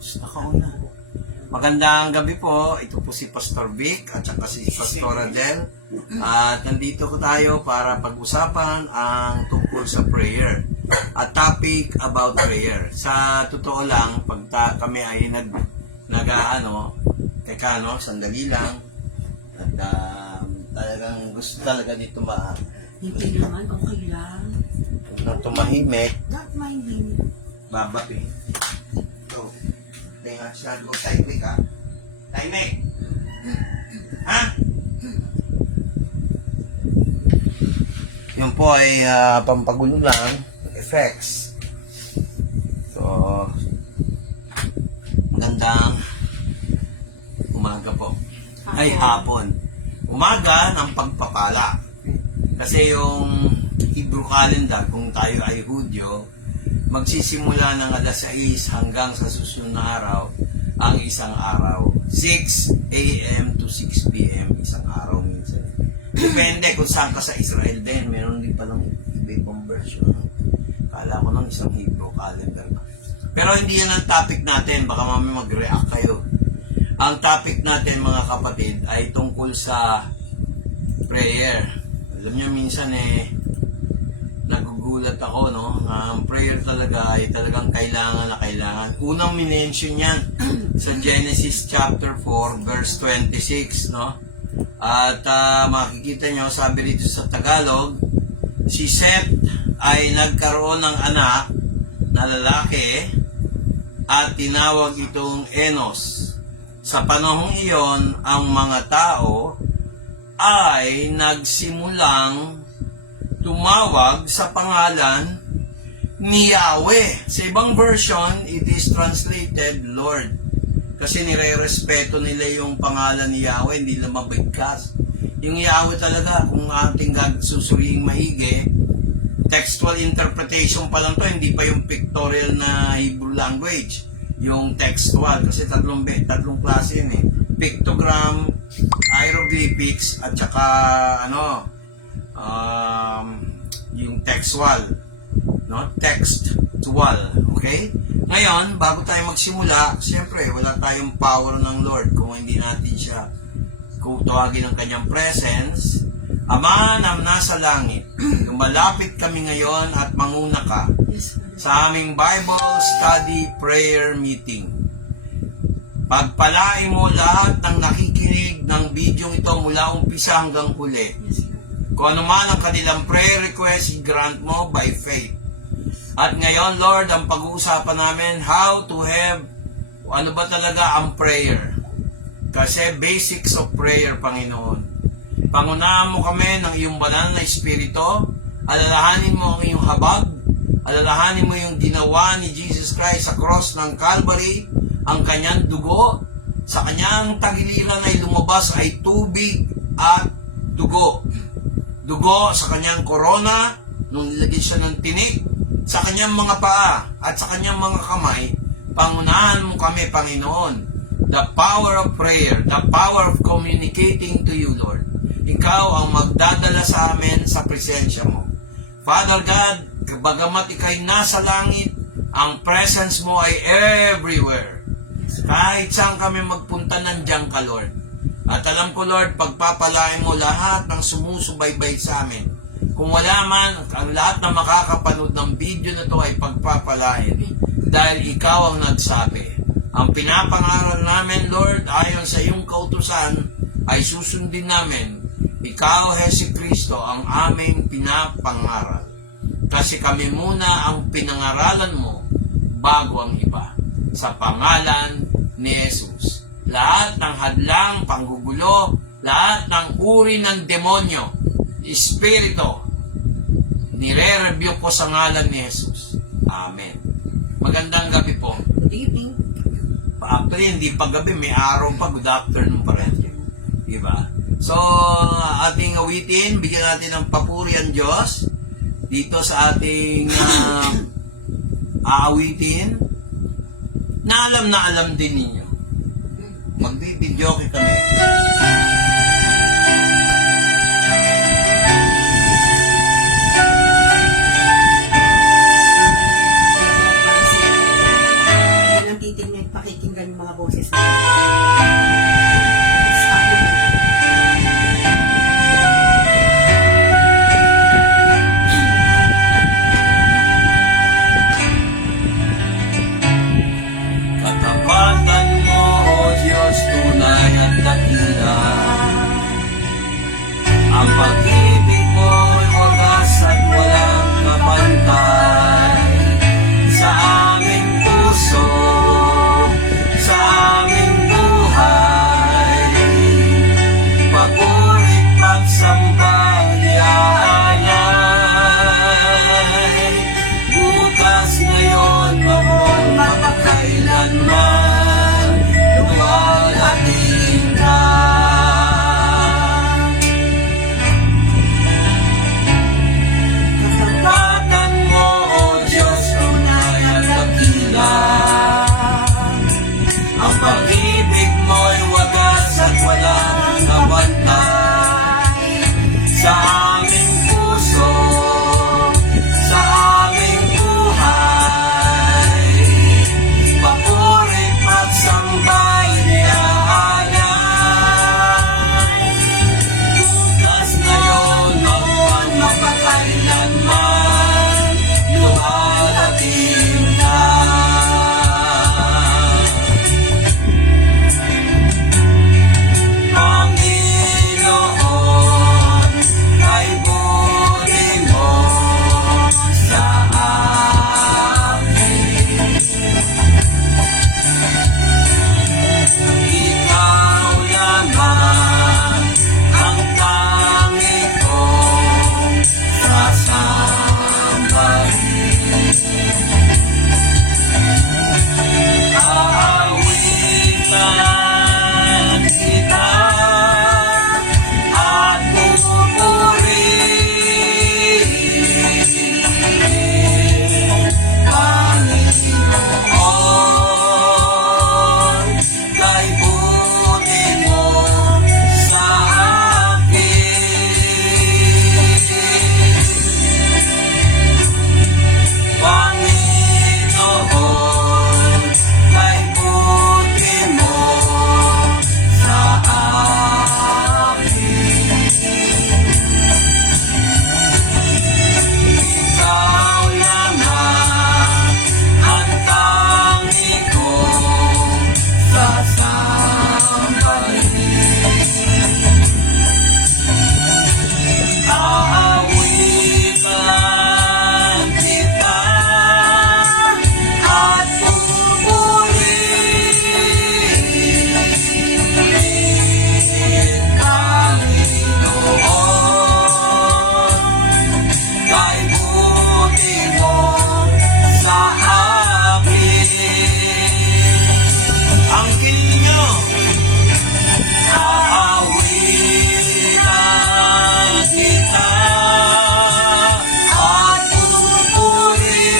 Nakauna. Magandang gabi po. Ito po si Pastor Vic at saka si Pastor Adel. At nandito ko tayo para pag-usapan ang tungkol sa prayer. A topic about prayer. Sa totoo lang, pag kami ay sandali lang. At talagang gusto talaga dito Hindi naman, okay lang. tumahimik. Not minding. Babapi. So, tingnan siya. Go timing ha. Timing! Ha? Yun po ay pampagulo lang. Effects. So, magandang umaga po. Ay, hapon. Umaga ng pagpapala. Kasi yung Hebrew calendar, kung tayo ay Hudyo, magsisimula ng alas 6 hanggang sa susunod na araw ang isang araw. 6 a.m. to 6 p.m. isang araw minsan. Depende kung saan ka sa Israel din. Meron din palang iba-ibang version. Kala ko ng isang Hebrew calendar. Pero hindi yan ang topic natin. Baka mamaya mag-react kayo. Ang topic natin mga kapatid ay tungkol sa prayer. Alam niyo minsan nagugulat ako, no? Ang prayer talaga ay talagang kailangan na kailangan. Unang minention yan sa Genesis chapter 4 verse 26, no? At makikita nyo, sabi dito sa Tagalog, si Seth ay nagkaroon ng anak na lalaki at tinawag itong Enos. Sa panahong iyon, ang mga tao ay nagsimulang tumawag sa pangalan ni Yahweh. Sa ibang version, it is translated Lord. Kasi nire-respeto nila yung pangalan ni Yahweh, hindi nila mabigkas. Yung Yahweh talaga, kung ating susuriing maigi, textual interpretation pa lang to, hindi pa yung pictorial na Hebrew language. Yung textual, kasi tatlong klase yun pictogram, hieroglyphics, at saka yung textual, no? Textual, okay? Ngayon, bago tayo magsimula, siyempre, wala tayong power ng Lord kung hindi natin siya tawagin ng kanyang presence. Ama na nasa langit, lumalapit kami ngayon at manguna ka sa aming Bible Study Prayer Meeting. Pagpalain mo lahat ng nakikinig ng video ito mula umpisa hanggang huli. Kung ano man ang kanilang prayer request, i-grant mo by faith. At ngayon, Lord, ang pag-uusapan namin, how to have, ano ba talaga ang prayer? Kasi basics of prayer, Panginoon. Pangunahan mo kami ng iyong banal na espiritu, alalahanin mo ang iyong habag, alalahanin mo yung ginawa ni Jesus Christ sa cross ng Calvary, ang kanyang dugo, sa kanyang tagiliran ay lumabas ay tubig at dugo. Dugo sa kanyang korona, nung nilagay siya ng tinik, sa kanyang mga paa at sa kanyang mga kamay, pangunahan mo kami, Panginoon. The power of prayer, the power of communicating to you, Lord. Ikaw ang magdadala sa amin sa presensya mo. Father God, bagamat ikay nasa langit, ang presence mo ay everywhere. Kahit saan kami magpunta, nandiyan ka, Lord. At alam ko, Lord, pagpapalain mo lahat ng sumusubaybay sa amin. Kung wala man, ang lahat na makakapanood ng video na to ay pagpapalain. Dahil ikaw ang nagsabi. Ang pinapangaral namin, Lord, ayon sa iyong kautusan, ay susundin namin. Ikaw, Jesucristo, ang aming pinapangaral. Kasi kami muna ang pinangaralan mo bago ang iba. Sa pangalan ni Jesus. Lahat ng hadlang, panggugulo, lahat ng uri ng demonyo, espiritu, nire-review ko sa ngalan ni Jesus. Amen. Magandang gabi po. Good evening. Actually, hindi pa gabi, may araw pa, good afternoon pa rin. Diba? So, ating awitin, bigyan natin ng papuri ang Diyos dito sa ating aawitin na alam din ninyo. Magbibidyo kami. Yan ang titig na ipakita kailanman luwalhatiin ka. Kasapatan mo, O Diyos, tunay at dakila. Ang pag-ibig mo'y wagas at walang kabantay. Sa aming puso, sa aming buhay, papuri at sambay niaalay. Bukas ngayon, noon, mapakailanman, luwalhatiin ka. Panginoon, kay buti mo sa akin. Ikaw lamang ang tangi kong sasambahin. Aawitan kita at pupurihin, Panginoon, kay buti mo sa akin. Panginoon, kay buti mo sa akin. Ikaw lamang ang tangi kong sasambahin. Aawitan kita at pupurihin, Panginoon, kay buti mo sa akin. Ang kiling nyo. Aawitan kita at pupurihin,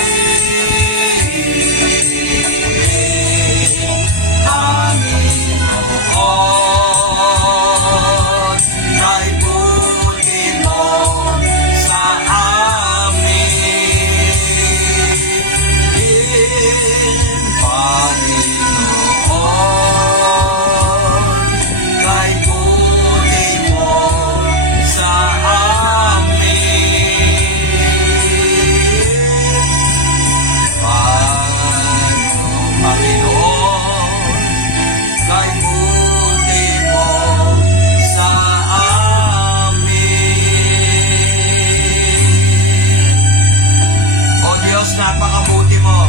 Panginoon, kay buti mo sa amin. Panginoon, kay buti mo sa amin. Panginoon, kay buti mo sa amin. O Diyos, napakabuti mo.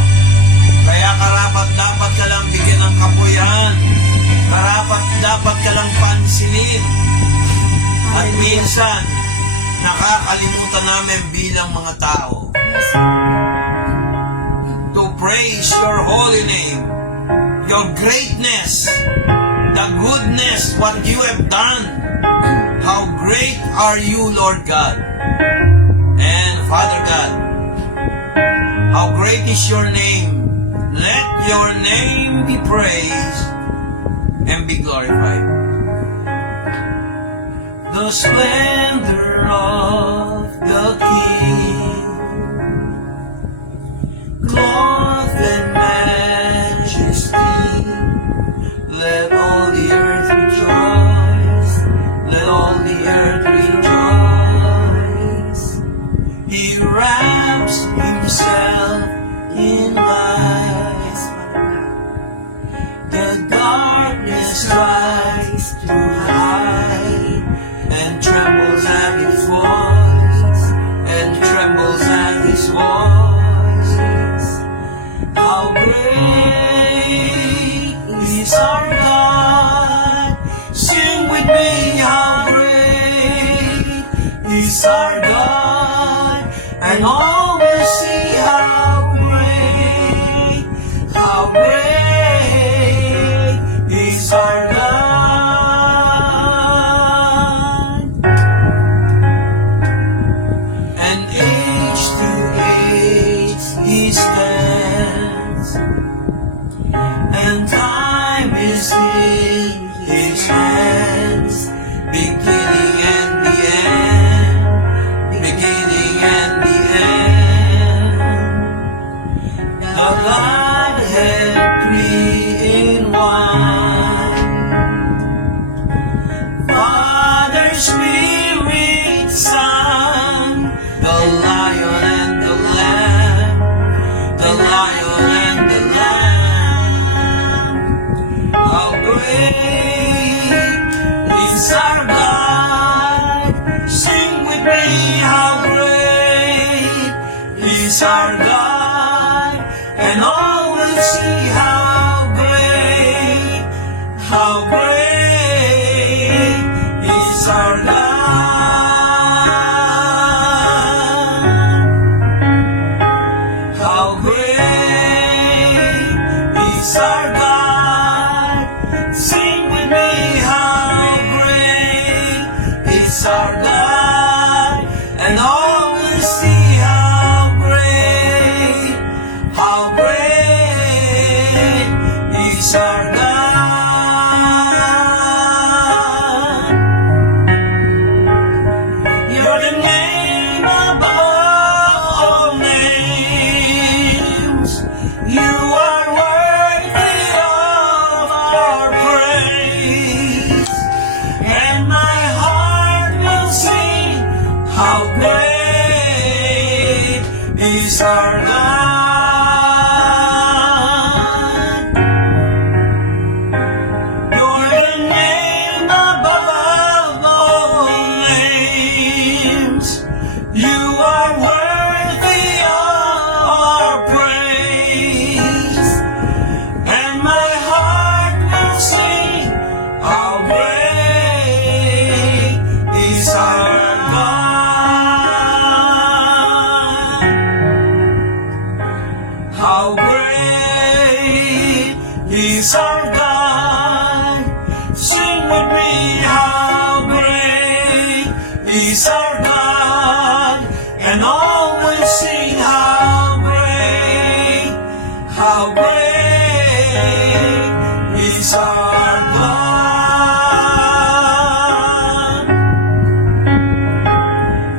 Kaya karapat-dapat ka lang bigyan ng kapuyahan. Karapat-dapat ka lang pansinin. At minsan, nakakalimutan namin bilang mga tao to praise your holy name, your greatness, the goodness, what you have done. How great are you, Lord God and Father God. How great is your name. Let your name be praised and be glorified. The splendor of the King, clothed in majesty. Let all the earth rejoice. Let all the earth rejoice. He wraps himself in light. The darkness tries to hide and trembles at his voice, and trembles at his voice. How great is our God? Sing with me, how great is our God, and all will see how great and time is in His hands, beginning and the end, beginning and the end. The Godhead three in one, Father, Spirit, Son, the Lion and the Lamb, the Lion and the Lamb. How great is our God? Sing with me, how great is our God? And all will see how great is our God. How great is our God? Sing with me, how great is our God? And all will see how great is our God. You're the name above all names. You are worthy of our praise. And my heart will sing, how great is our God. You're the name above all names. You are worthy of our praise. And my heart will sing, how great is our God. How great is our God? Sing with me, how great is our God? And all will sing, how great is our God.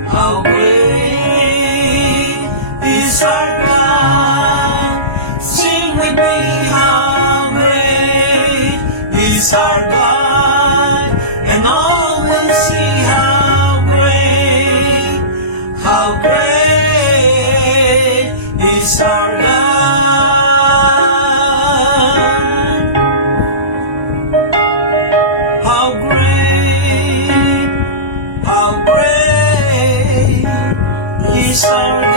How great is our God? Sing with me, how great is our God? And all will see how great is our God. How great is our God.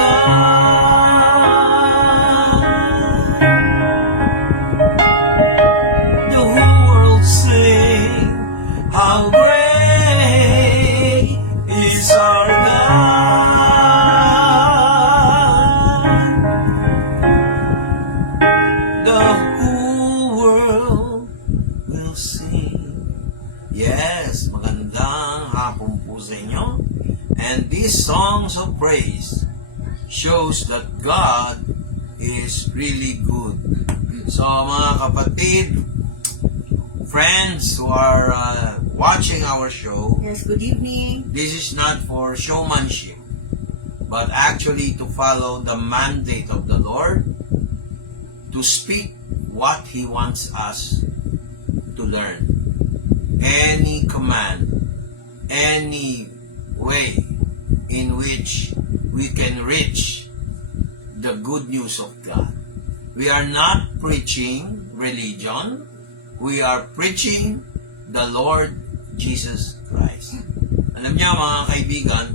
The whole world sing, how great is our God. The whole world will sing. Yes, magandang hapon po sa inyo. And these songs of praise shows that God is really good. So mga kapatid, friends who are watching our show, Yes, good evening. this is not for showmanship, but actually to follow the mandate of the Lord, to speak what He wants us to learn. Any command, any way in which we can reach the good news of God. We are not preaching religion. We are preaching the Lord Jesus Christ. Alam niyo mga kaibigan,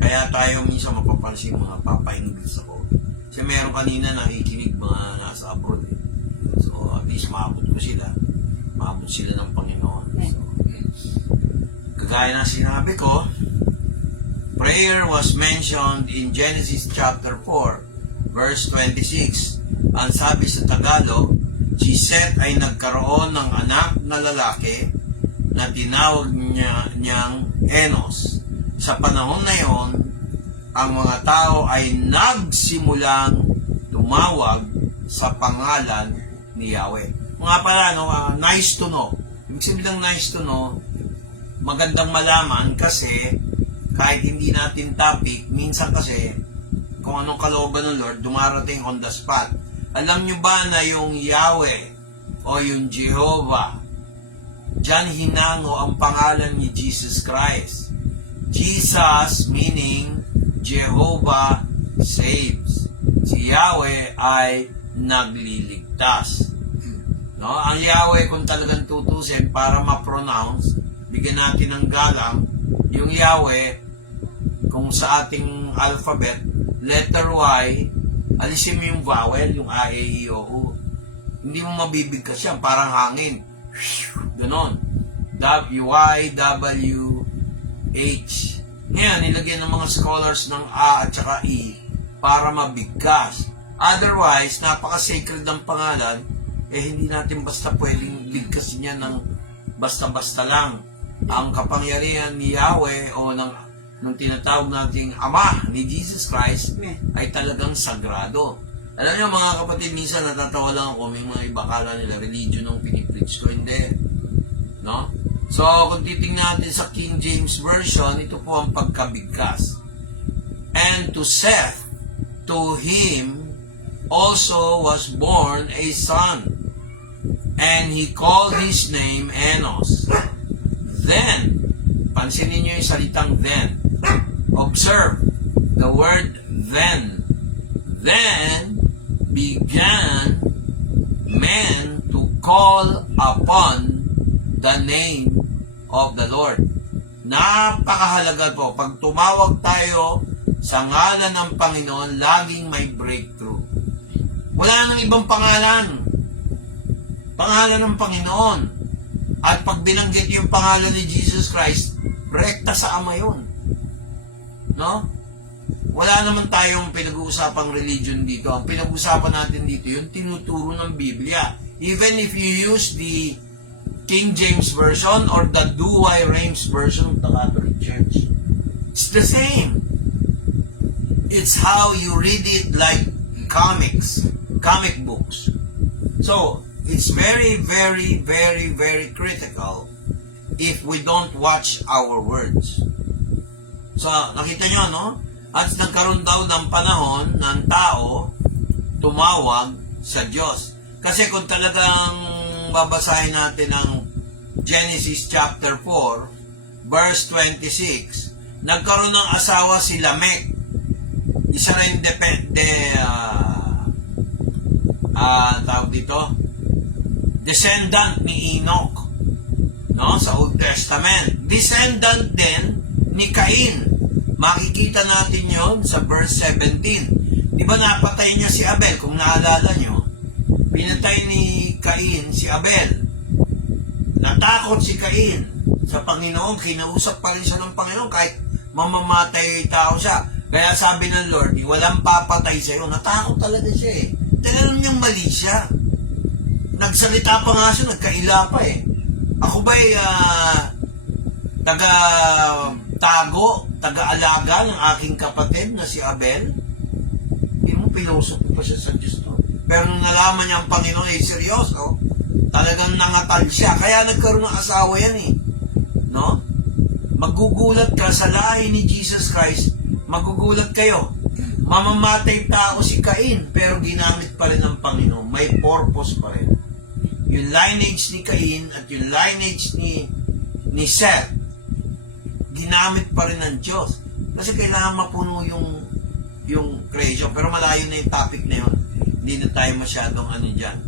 kaya tayo minsan mapapansin mga papa-English ako. Kasi meron kanina nakikinig mga nasa abroad. So at least maabot ko sila. Maabot sila ng Panginoon. So, kagaya ng sinabi ko, prayer was mentioned in Genesis chapter 4, verse 26. Ang sabi sa Tagalog, si Seth ay nagkaroon ng anak na lalaki na tinawag niyang Enos. Sa panahon na yon, ang mga tao ay nagsimulang tumawag sa pangalan ni Yahweh. Mga pala, no, nice to know. Ibig sabihin ng nice to know, magandang malaman kasi kahit hindi natin topic, minsan kasi kung anong kalooban ng Lord, dumarating on the spot. Alam nyo ba na yung Yahweh o yung Jehovah, diyan hinango ang pangalan ni Jesus Christ. Jesus meaning Jehovah saves. Si Yahweh ay nagliligtas. No? Ang Yahweh, kung talagang tutusin para ma-pronounce, bigyan natin ng galang, yung Yahweh, kung sa ating alphabet, letter Y, alisin mo yung vowel, yung A, E, I, O, U. Hindi mo mabibigkas yan, parang hangin. Ganon. Y, W, H. Ngayon, nilagyan ng mga scholars ng A at saka E para mabigkas. Otherwise, napaka-sacred ng pangalan, hindi natin basta pwedeng bigkasin yan ng basta-basta lang. Ang kapangyarihan ni Yahweh o ng tinatawag nating Ama ni Jesus Christ ay talagang sagrado. Alam niyo mga kapatid, minsan natatawa lang ako, may mga iba kala nila religion ng pinipreach ko, hindi. No? So, kung titingnan natin sa King James Version, ito po ang pagkabigkas. And to Seth, to him also was born a son, and he called his name Enos. Then, pansinin niyo yung salitang then. Observe the word then. Then began men to call upon the name of the Lord. Napakahalaga po. Pag tumawag tayo sa ngalan ng Panginoon, laging may breakthrough. Wala nang ibang pangalan. Pangalan ng Panginoon. At pag binanggit yung pangalan ni Jesus Christ, rekta sa Ama yun. No? Wala naman tayong pinag-uusapang religion dito. Ang pinag-uusapan natin dito, yung tinuturo ng Biblia. Even if you use the King James Version or the Douay-Rheims Version of the Catholic Church, it's the same. It's how you read it like comic books. So, it's very, very, very, very critical if we don't watch our words. So, nakita nyo, no? At nagkaroon daw ng panahon ng tao tumawag sa Diyos. Kasi kung talagang babasahin natin ang Genesis chapter 4, verse 26, nagkaroon ng asawa si Lamech. Isa rin tawag dito, descendant ni Enoch, no, sa Old Testament. Descendant din ni Cain. Makikita natin yon sa verse 17. Di ba napatay niya si Abel? Kung naalala nyo, pinatay ni Cain si Abel. Natakot si Cain sa Panginoon. Kinausap pa rin siya ng Panginoon kahit mamamatay tao siya. Kaya sabi ng Lord, walang papatay sa'yo. Natakot talaga siya eh. Talagang niyang mali siya. Nagsalita pa nga siya, nagkaila pa eh. Ako ba'y taga-tago, taga-alaga ng aking kapatid na si Abel? Hindi mo, pilosopo pa siya sa Diyos to. Pero nung nalaman niya ang Panginoon ay seryoso, talagang nangatal siya. Kaya nagkaroon ng asawa yan eh. No? Magugulat ka sa lahi ni Jesus Christ, magugulat kayo. Mamamatay tao si Cain, pero ginamit pa rin ng Panginoon. May purpose pa rin. Yung lineage ni Cain at yung lineage ni Seth, ginamit pa rin ng Diyos. Kasi kailangan mapuno yung creation. Pero malayo na yung topic na yun. Hindi na tayo masyadong dyan.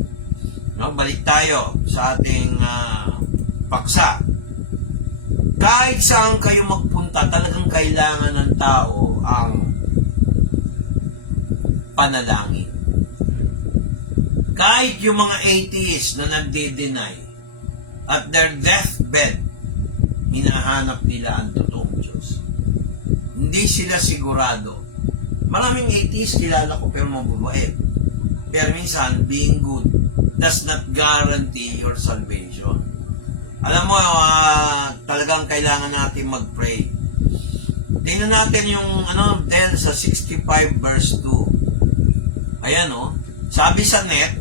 No? Balik tayo sa ating paksa. Kahit saan kayo magpunta, talagang kailangan ng tao ang panalangin. Kahit yung mga atheists na nagde-deny at their deathbed, hinahanap nila ang totoong Diyos. Hindi sila sigurado. Maraming atheists kilala ko pero mabubait. Pero minsan, being good does not guarantee your salvation. Alam mo, talagang kailangan natin mag-pray. Tingnan natin yung Del sa 65 verse 2. Ayan Sabi sa net,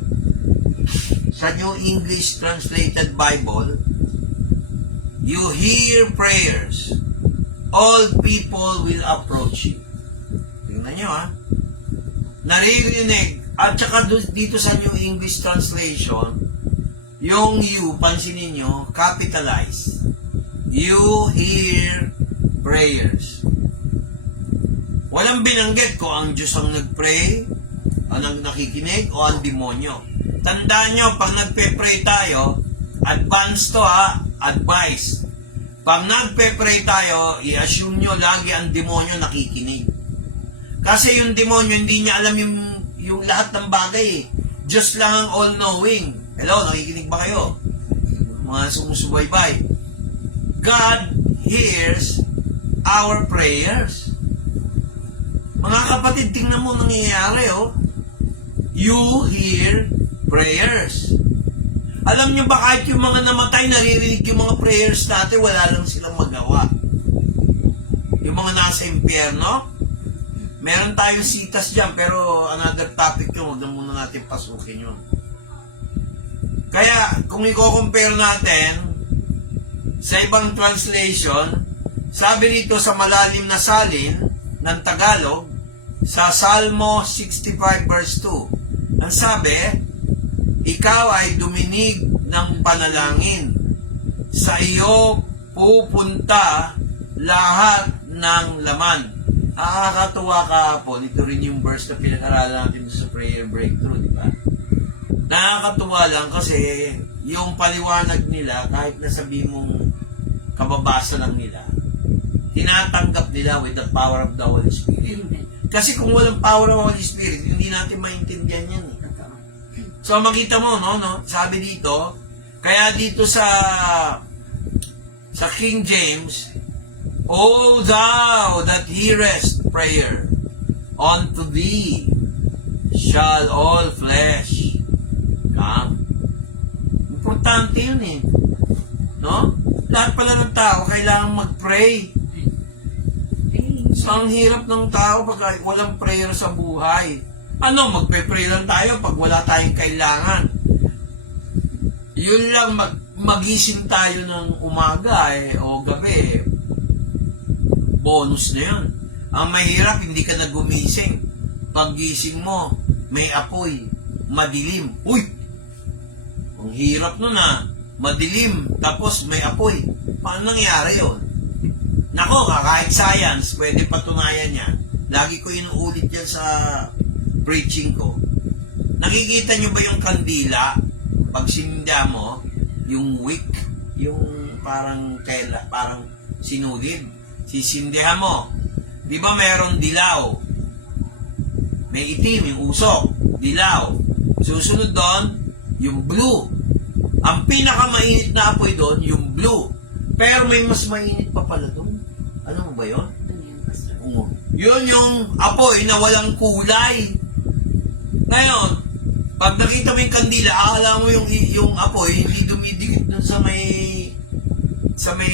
sa New English Translated Bible, you hear prayers, all people will approach you. Tingnan nyo ha. Naririnig. At saka dito sa New English Translation, yung you, pansinin nyo, capitalize. You hear prayers. Walang binanggit ko ang Diyos ang nag-pray, ang nakikinig, o ang demonyo. Tandaan nyo, pag nagpe-pray tayo, advance to ha, advice. Pag nagpe-pray tayo, i-assume nyo lagi ang demonyo nakikinig. Kasi yung demonyo, hindi niya alam yung lahat ng bagay eh. Diyos lang ang all-knowing. Hello, nakikinig ba kayo? Mga sumusubaybay. God hears our prayers. Mga kapatid, tingnan mo nangyayari oh. You hear prayers. Alam nyo ba kahit yung mga namatay, naririnig yung mga prayers natin, wala lang silang magawa. Yung mga nasa impyerno, meron tayong sitas dyan, pero another topic yun, huwag na muna natin pasukin yun. Kaya, kung i-compare natin sa ibang translation, sabi dito sa malalim na salin ng Tagalog, sa Salmo 65 verse 2, ang sabi, ikaw ay duminig ng panalangin. Sa iyo pupunta lahat ng laman. Nakakatuwa kahapon. Ito rin yung verse na pinag-aralan natin sa prayer breakthrough, di ba? Nakakatuwa lang kasi yung paliwanag nila, kahit nasabi mong kababasa lang nila, tinatanggap nila with the power of the Holy Spirit. Kasi kung walang power of the Holy Spirit, hindi natin maintindihan yan. So makita mo, no? Sabi dito, kaya dito sa King James, O thou that hearest prayer, unto thee shall all flesh come. Importante yun eh. No? Lahat pala ng tao kailangan mag-pray. So ang hirap ng tao pag walang prayer sa buhay. Ano, magpe-pray lang tayo pag wala tayong kailangan. Yun lang, magising tayo ng umaga o gabi, bonus na yun. Ang mahirap, hindi ka na gumising. Pag gising mo, may apoy, madilim. Uy! Ang hirap nun madilim, tapos may apoy. Paano nangyari yun? Nako, kahit science, pwede patunayan yan. Lagi ko inuulit yan sa preaching ko. Nakikita nyo ba yung kandila? Pag sininda mo, yung wick, yung parang tela, parang sinulid. Sisindihan mo. Di ba meron dilaw? May itim, yung usok. Dilaw. Susunod doon, yung blue. Ang pinakamainit na apoy doon, yung blue. Pero may mas mainit pa pala doon. Ano mo ba yun? Yun yung apoy na walang kulay. Ngayon, pag nakita mo yung kandila, akala mo yung apoy, hindi dumidikit dun sa may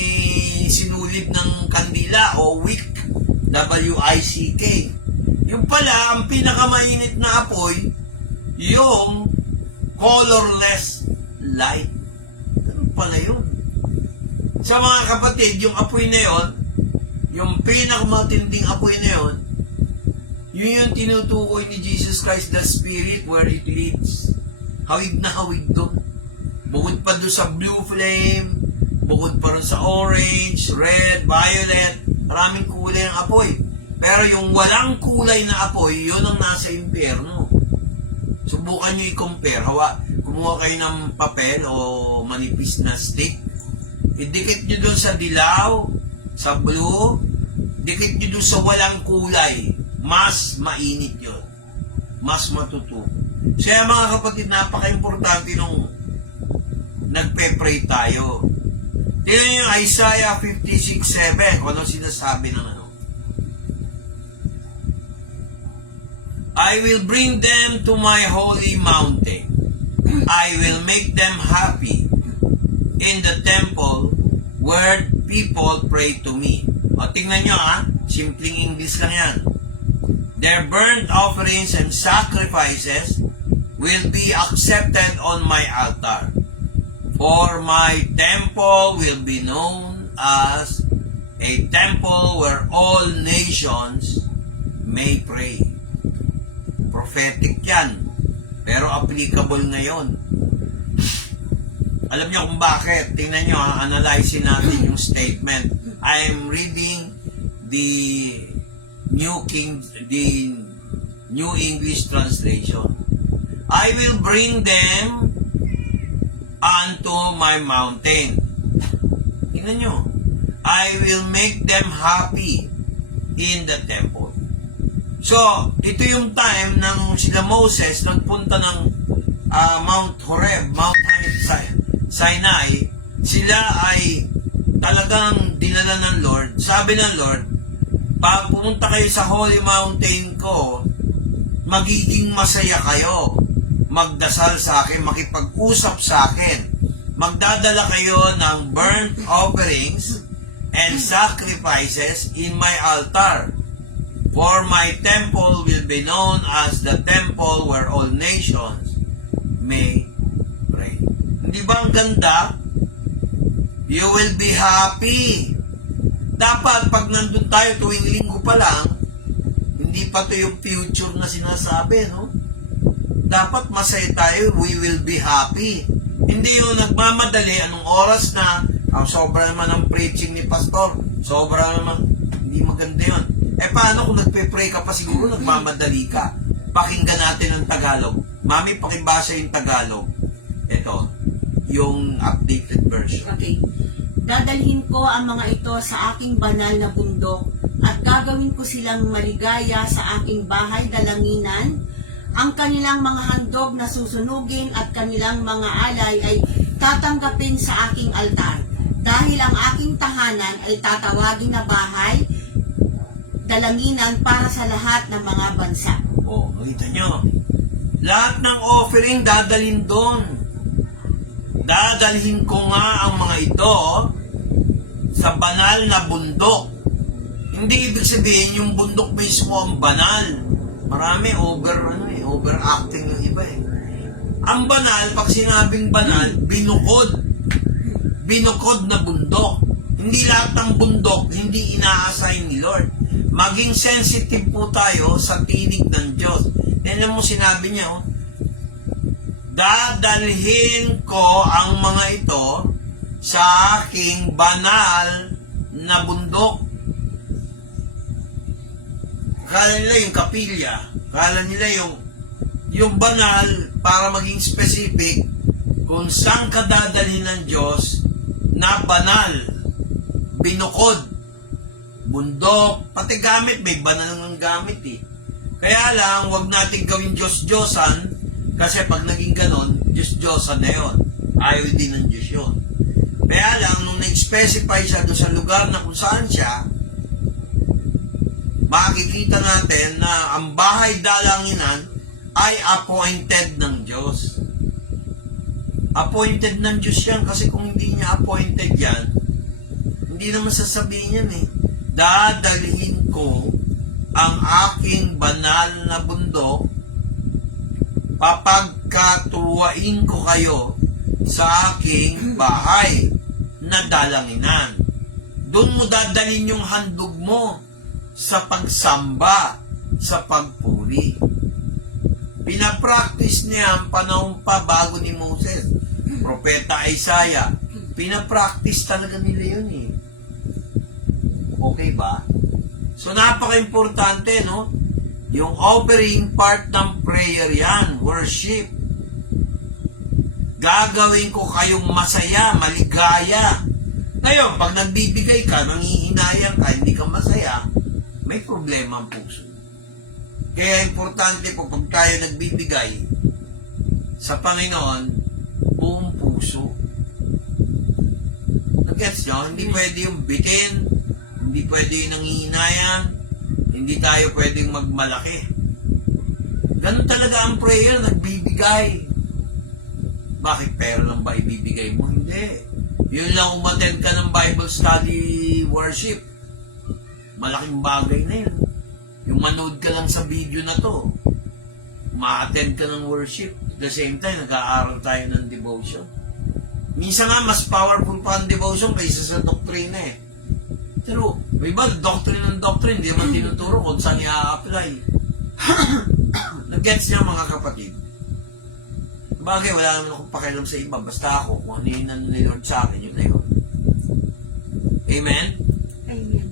sinulid ng kandila o wick, W-I-C-K. Yung pala, ang pinakamainit na apoy, yung colorless light. Ano pala yun? Sa mga kapatid, yung apoy na yun, yung pinakamatinding apoy na yun, yun yung tinutukoy ni Jesus Christ, the Spirit, where it leads. Hawig na hawig doon. Bukod pa doon sa blue flame, bukod pa rin sa orange, red, violet, maraming kulay ng apoy. Pero yung walang kulay na apoy, yun ang nasa impyerno. Subukan nyo i-compare. Kumuha kayo ng papel o manipis na stick. Idikit nyo doon sa dilaw, sa blue, dikit nyo doon sa walang kulay. Mas mainit yun. Mas matutupo. Kaya mga kapatid, napaka-importante nung nagpe-pray tayo. Tingnan nyo yung Isaiah 56:7. Kung ano sinasabi ng ano. I will bring them to my holy mountain. I will make them happy in the temple where people pray to me. O, tingnan nyo simpleng English lang yan. Their burnt offerings and sacrifices will be accepted on my altar. For my temple will be known as a temple where all nations may pray. Prophetic yan. Pero applicable ngayon. Alam niyo kung bakit? Tingnan niyo, analyzein natin yung statement. I am reading the New English Translation. I will bring them unto my mountain. Tingnan nyo. I will make them happy in the temple. So, ito yung time nang sila Moses nagpunta ng Mount Horeb, Mount Sinai. Sila ay talagang dinala ng Lord. Sabi ng Lord, pag pumunta kayo sa Holy Mountain ko, magiging masaya kayo. Magdasal sa akin, makipag-usap sa akin. Magdadala kayo ng burnt offerings and sacrifices in my altar. For my temple will be known as the temple where all nations may pray. Hindi ba ang ganda? You will be happy. Dapat pag nandun tayo tuwing linggo pa lang, hindi pa to yung future na sinasabi, no? Dapat masaya tayo, we will be happy. Hindi yung nagmamadali, anong oras na, sobra naman ang preaching ni pastor, sobra naman, hindi maganda yun. Paano kung nagpe-pray ka pa siguro, nagmamadali ka? Pakinggan natin ang Tagalog. Mami, pakibasa yung Tagalog. Ito, yung updated version. Okay. Dadalhin ko ang mga ito sa aking banal na bundok at gagawin ko silang maligaya sa aking bahay dalanginan. Ang kanilang mga handog na susunugin at kanilang mga alay ay tatanggapin sa aking altar. Dahil ang aking tahanan ay tatawagin na bahay, dalanginan para sa lahat ng mga bansa. Nakita nyo. Lahat ng offering dadalhin doon. Dadalhin ko nga ang mga ito sa banal na bundok. Hindi ibig sabihin yung bundok mismo ang banal. Marami overacting yung iba eh. Ang banal, pag sinabing banal, binukod. Binukod na bundok. Hindi lahat ng bundok, hindi ina-assign ni Lord. Maging sensitive po tayo sa tinig ng Diyos. Tignan mo sinabi niya, dadalhin ko ang mga ito sa aking banal na bundok. Akala nila yung kapilya, akala nila yung banal para maging specific kung saan ka dadalhin ng Diyos na banal, binukod, bundok, pati gamit, may banal ng gamit eh. Kaya lang, wag natin gawin Diyos-Diyosan kasi pag naging ganon, Diyos-Diyosan na yun. Ayaw din ng Diyos yun. Kaya lang, nung nag-specify siya doon sa lugar na kung saan siya, makikita natin na ang bahay dalanginan ay appointed ng Diyos. Appointed ng Diyos yan kasi kung hindi niya appointed yan, hindi naman sasabihin yan eh. Dadalhin ko ang aking banal na bundok, papagkatuwain ko kayo sa aking bahay na dalanginan. Doon mo dadalhin yung handog mo sa pagsamba, sa pagpuri. Pinapractice niya ang panahon pa bago ni Moses. Propeta Isaiah, pinapractice talaga nila yun eh. Okay ba? So napaka-importante, no? Yung offering part ng prayer yan, worship. Gagawin ko kayong masaya, maligaya. Ngayon, pag nagbibigay ka, nangihinayang ka, hindi ka masaya, may problema ang puso. Kaya importante po pag tayo nagbibigay sa Panginoon, buong puso. Nag-gets nyo? Hindi pwede yung bitin, hindi pwede yung nangihinayang, hindi tayo pwedeng magmalaki. Ganun talaga ang prayer, nagbibigay. Bakit pera lang ba ibibigay mo? Hindi. Yun lang umattend ka ng Bible study worship. Malaking bagay na yun. Yung manood ka lang sa video na to, ma-attend ka ng worship, the same time, nag-aaral tayo ng devotion. Minsan nga, mas powerful pa ang devotion kaysa sa doktrina eh. True. Iba, doctrine ng doctrine, di man tinuturo kung saan i-apply. Nag-gets niya mga kapatid. Bagay, wala naman akong pakialam sa iba. Basta ako, kung ano yun ang Lord sa akin, yun na yun. Amen? Amen.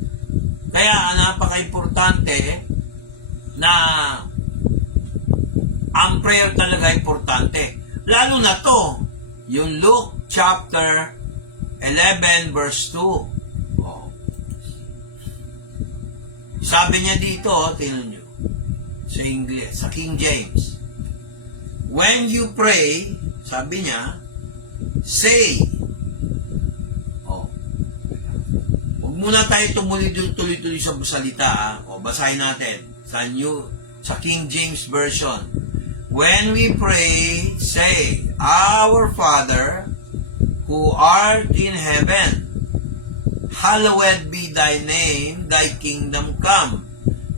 Kaya, napaka-importante na ang prayer talaga importante. Lalo na to, yung Luke chapter 11 verse 2. Oh. Sabi niya dito, tingnan nyo, sa English, sa King James. When you pray, sabi niya, say. Oh. Huwag muna tayo tuloy-tuloy sa salita. O, basahin natin sa King James Version. When we pray, say, Our Father, who art in heaven, hallowed be thy name, thy kingdom come.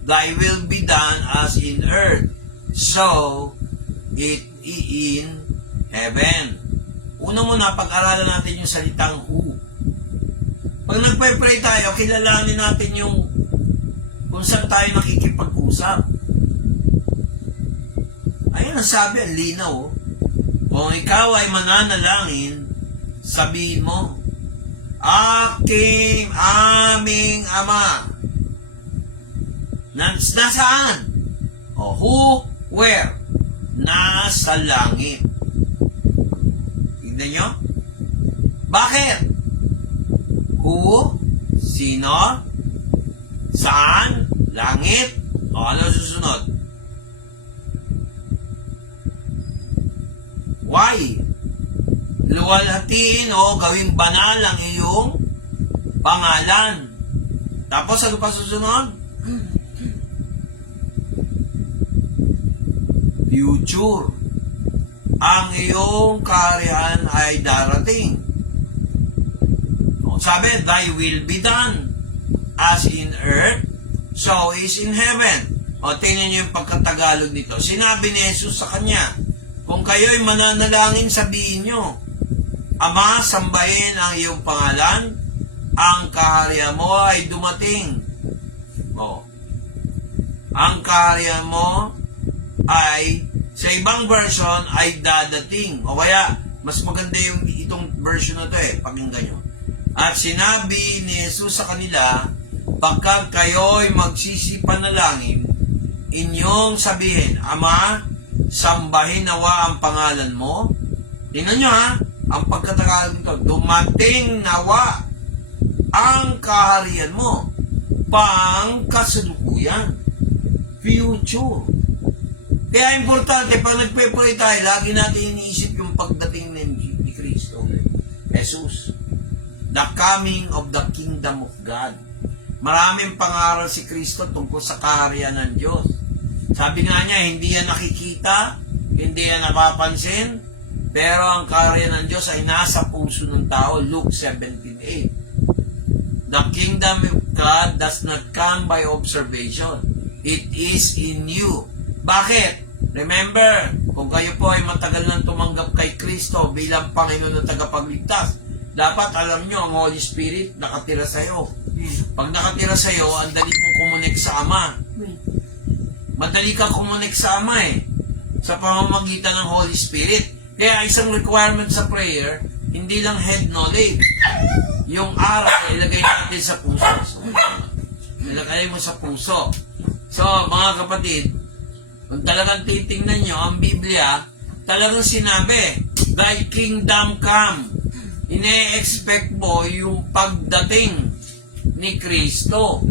Thy will be done as in earth, so it in heaven. Una muna, pag-aralan natin yung salitang who. Pag nagpe-pray tayo, kilalanin natin yung kung saan tayo nakikipag-usap. Ayun ang sabi, ang linaw. Kung ikaw ay mananalangin, sabihin mo, aming Ama. Nasaan? O, who, where? Nasa langit. Tignan nyo? Bakit? Who? Sino? Saan? Langit? O, ano susunod? Why? Luwalhatiin o gawing banal ang iyong pangalan. Tapos ano pa susunod? Future. Ang iyong kaharian ay darating. O, sabi, thy will be done as in earth, so is in heaven. O, tingnan niyo yung pagkatagalog nito. Sinabi ni Jesus sa kanya, kung kayo'y mananalangin, sabihin nyo, Ama, sambahin ang iyong pangalan, ang kaharian mo ay dumating. O, ang kaharian mo ay, sa ibang version, ay dadating. O kaya, mas maganda yung itong version na ito pakinggan nyo. At sinabi ni Jesus sa kanila, pagkat kayo'y magsisipanalangin, inyong sabihin, Ama, sambahin nawa ang pangalan mo. Tingnan nyo ang pagkatagal nito, dumating nawa ang kaharian mo, pangkasalukuyan, future. Kaya importante, pag nagpe-pray tayo, lagi natin iniisip yung pagdating ni Kristo, Jesus. The coming of the kingdom of God. Maraming pangaral si Kristo tungkol sa kaharian ng Diyos. Sabi nga niya, hindi yan nakikita, hindi yan napapansin, pero ang kaharian ng Diyos ay nasa puso ng tao. Luke 17:8. The kingdom of God does not come by observation. It is in you. Bakit? Remember, kung kayo po ay matagal nang tumanggap kay Kristo bilang Panginoon at tagapagligtas, dapat alam nyo, ang Holy Spirit nakatira sa'yo. Pag nakatira sa'yo, ang dali mong kumunik sa Ama. Madali kang kumunik sa Ama sa pamamagitan ng Holy Spirit. Kaya isang requirement sa prayer, hindi lang head knowledge. Yung aral, ilagay natin sa puso. Ilagay mo sa puso. So, mga kapatid, kung talagang titingnan nyo, ang Biblia, talagang sinabi, thy kingdom come. Ine-expect mo yung pagdating ni Kristo.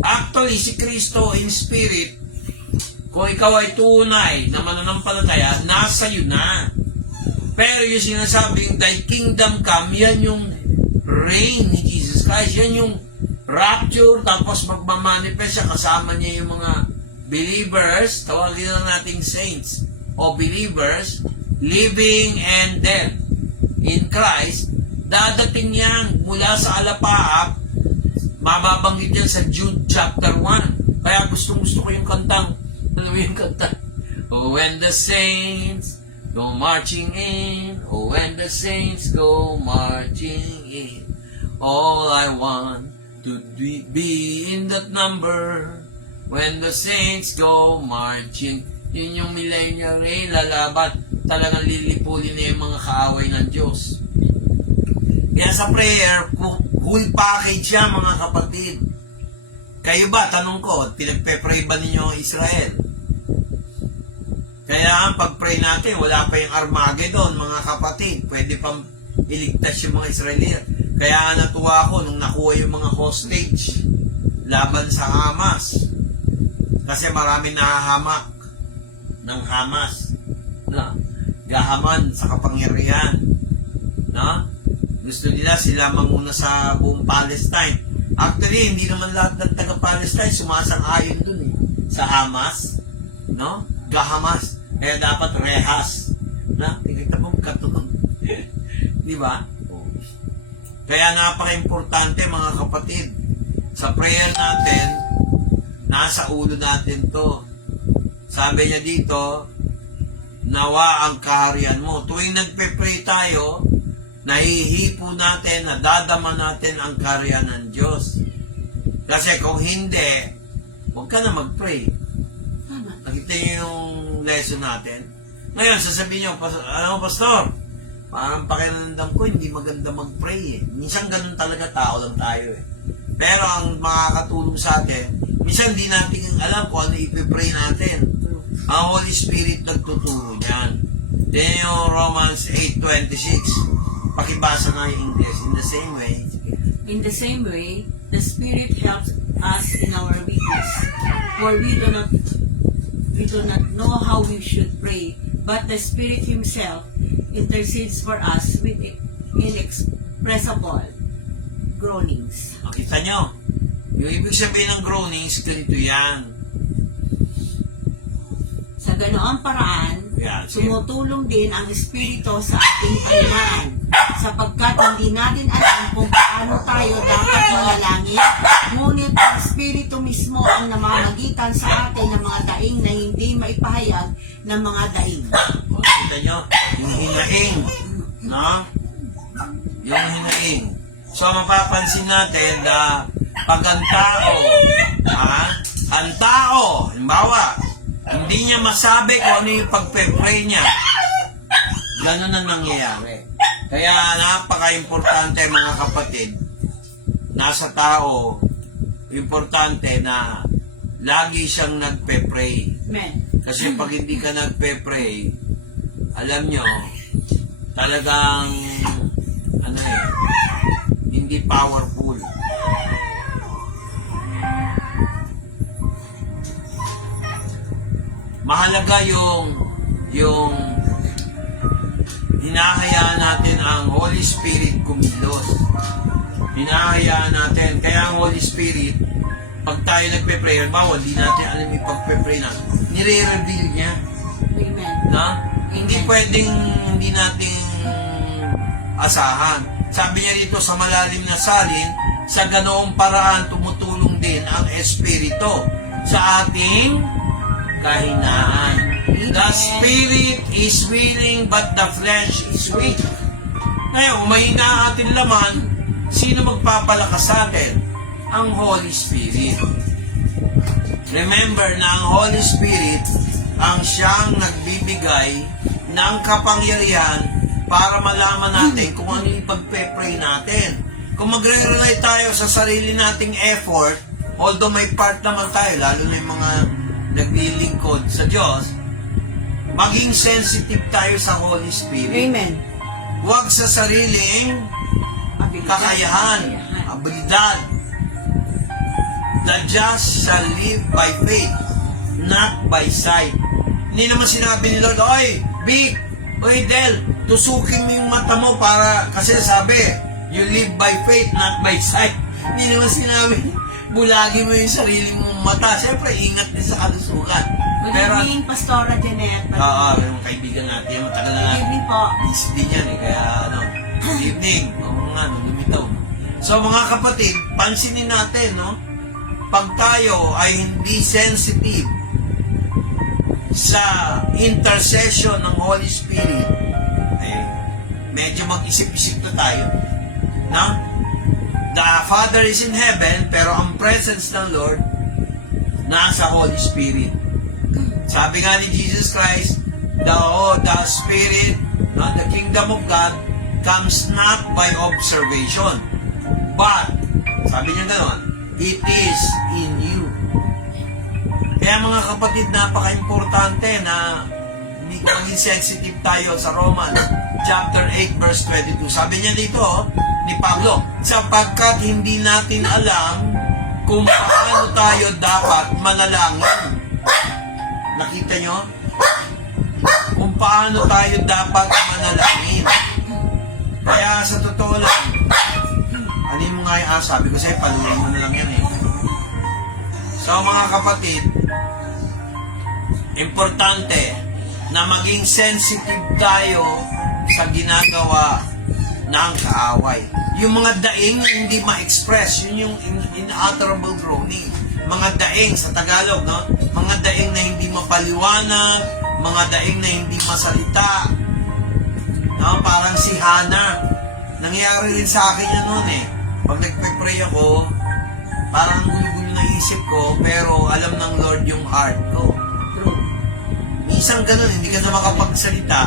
Actually, si Kristo in spirit, kung ikaw ay tunay na mananampalataya, nasa iyo na. Pero yung sinasabing, thy kingdom come, yan yung reign ni Jesus Christ. Yan yung rapture, tapos magmamanifest siya, kasama niya yung mga believers, tawagin lang nating saints, o believers, living and dead in Christ. Dadating yan mula sa alapaap, mababanggit yan sa Jude chapter 1. Kaya gustong-gusto ko yung kantang, alam mo yung kanta? Oh, when the saints go marching in. Oh, when the saints go marching in. All I want to be in that number. When the saints go marching. Yun yung millennial reign, lalaban. Talagang lilipulin na yung mga kaaway ng Diyos. Kaya sa prayer, full package siya mga kapatid. Kayo ba, tanong ko, pinagpe-pray ba ninyo ang Israel? Kaya ang pag-pray natin, wala pa yung Armageddon, mga kapatid. Pwede pang iligtas yung mga Israelian. Kaya natuwa ako nung nakuha yung mga hostage laban sa Hamas. Kasi marami nahahamak ng Hamas. No? Gahaman sa kapangyarihan. No? Gusto nila sila manguna sa buong Palestine. Actually, hindi naman lahat ng taga-Palestine sumasang-ayon dun eh. Sa Hamas. No? Gahamas. Kaya dapat rehas. Na? Tingnan mo katulong. Di ba? Kaya napaka-importante mga kapatid. Sa prayer natin, nasa ulo natin to. Sabi niya dito, nawa ang kaharian mo. Tuwing nagpe-pray tayo, nahihipo natin, nadadama natin ang kaharian ng Diyos. Kasi kung hindi, huwag ka na mag-pray. Nakita niyo yung lesson natin. Ngayon, sasabihin niyo, alam mo, Pastor, parang pakiramdam ko, hindi maganda mag-pray eh. Minsan ganun talaga, tao lang tayo eh. Pero ang makakatulong sa atin, minsan hindi natin alam kung ano ipipray natin. Ang Holy Spirit nagtuturo niyan. Then yung Romans 8:26, pakibasa nga yung English. In the same way. In the same way, the Spirit helps us in our weakness. For we do not know how we should pray, but the Spirit Himself intercedes for us with inexpressible groanings. Makita nyo, yung ibig sabihin ng groanings, ganito yan. Sa ganoong paraan, tumutulong din ang Espiritu sa ating kahinaan, sapagkat hindi natin alam kung paano tayo dapat manalangin, ngunit ang Espiritu mismo ang namamagitan sa atin ng mga daing na hindi maipahayag ng mga daing. Makita nyo, yung hinaing, no? Yung hinaing. So, mapapansin natin na pag ang tao, halimbawa, hindi niya masabi kung ano yung pagpe-pray niya, ganun ang nangyayari. Kaya napaka-importante mga kapatid, nasa tao, importante na lagi siyang nagpe-pray. Amen. Kasi pag hindi ka nagpe-pray, alam nyo, talagang, hindi powerful. Mahalaga yung hinahayaan natin ang Holy Spirit kumilos. Hinahayaan natin. Kaya ang Holy Spirit, pag tayo nagpe-pray, halimbawa, hindi natin alam yung pagpe-pray na, nire-reveal niya. Amen. Na? Hindi pwedeng hindi natin asahan. Sabi niya dito sa malalim na salin, sa ganoong paraan tumutulong din ang Espiritu sa ating kahinaan. The Spirit is willing but the flesh is weak. Ngayon, mahina ang ating laman, sino magpapalakas sa atin? Ang Holy Spirit. Remember na ang Holy Spirit ang siyang nagbibigay ng kapangyarihan para malaman natin kung ano yung pagpe-pray natin. Kung magre-rely tayo sa sarili nating effort, although may part naman tayo, lalo na yung mga naglilingkod sa Diyos, maging sensitive tayo sa Holy Spirit. Amen. Huwag sa sariling kakayahan, abilidad. The just shall live by faith, not by sight. Hindi naman sinabi ni Lord, oy, Vic, oy, Del, tusukin mo yung mata mo para, kasi sabi, you live by faith, not by sight. Hindi naman sinabi, bulagi mo yung sarili mong mata. Siyempre, ingat din sa kalusugan. Good evening, Pastora Janet. Oo, yung kaibigan natin, matagal na Good lang. evening po. Discipline yan eh, kaya good evening. Oo nga, lumitaw. So mga kapatid, pansinin natin, no? Pag tayo ay hindi sensitive sa intercession ng Holy Spirit, eh, medyo mag-isip-isip na tayo. No? The Father is in heaven, pero ang presence ng Lord nasa Holy Spirit. Sabi nga ni Jesus Christ, the Spirit, the kingdom of God, comes not by observation, but, sabi niya ganon, it is in you. Kaya mga kapatid, napaka-importante na maging sensitive tayo sa Romans chapter 8 verse 22. Sabi niya dito, ni Pablo, sapagkat hindi natin alam kung paano tayo dapat manalangin. Nakita nyo? Kung paano tayo dapat manalangin. Kaya sa totoo lang, alin mo nga yung sabi ko sa'yo, paluin mo na lang yan eh. So mga kapatid, importante na maging sensitive tayo sa ginagawa ng kaaway. Yung mga daing hindi ma-express, yun yung inutterable groaning. Mga daing sa Tagalog, no? Mga daing na hindi mapaliwanag, mga daing na hindi masalita. No? Parang si Hannah. Nangyari rin sa akin yan noon eh. Pag nagpe-pray ako, parang gulo-gulo na isip ko, pero alam ng Lord yung heart ko. Minsan ganun, hindi ka na makapagsalita.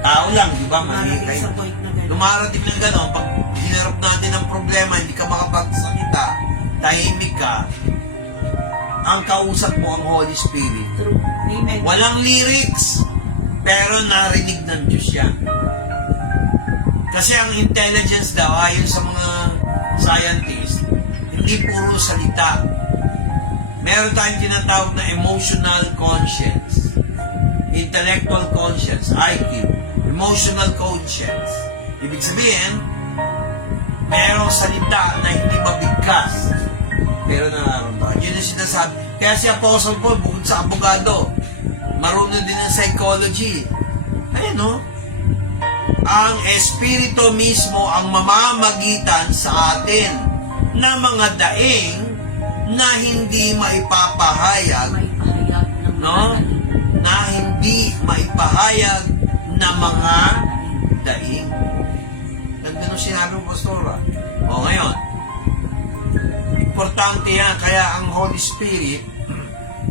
Tao lang, di ba? Mahihikay. Lumarating ng ganun, pag hinarap natin ang problema, hindi ka makapagsalita, tahimik ka, ang kausap mo ang Holy Spirit. Amen. Walang lyrics, pero narinig ng Diyos yan. Kasi ang intelligence daw, ayon sa mga scientists, hindi puro salita. Meron tayong tinatawag na emotional conscience, intellectual conscience, IQ, emotional conscience. Ibig sabihin, merong salita na hindi mabigkas, pero nararamdaman. Yun yung sinasabi. Kaya si Apostle Paul, bukod sa abogado, marunong din ng psychology. Ayun, no? Ang Espiritu mismo ang mamamagitan sa atin na mga daing na hindi maipapahayag, no? Na hindi maipahayag na mga daing. Ganda nung sinabi mo, Pastora. O ngayon, importante yan. Kaya ang Holy Spirit,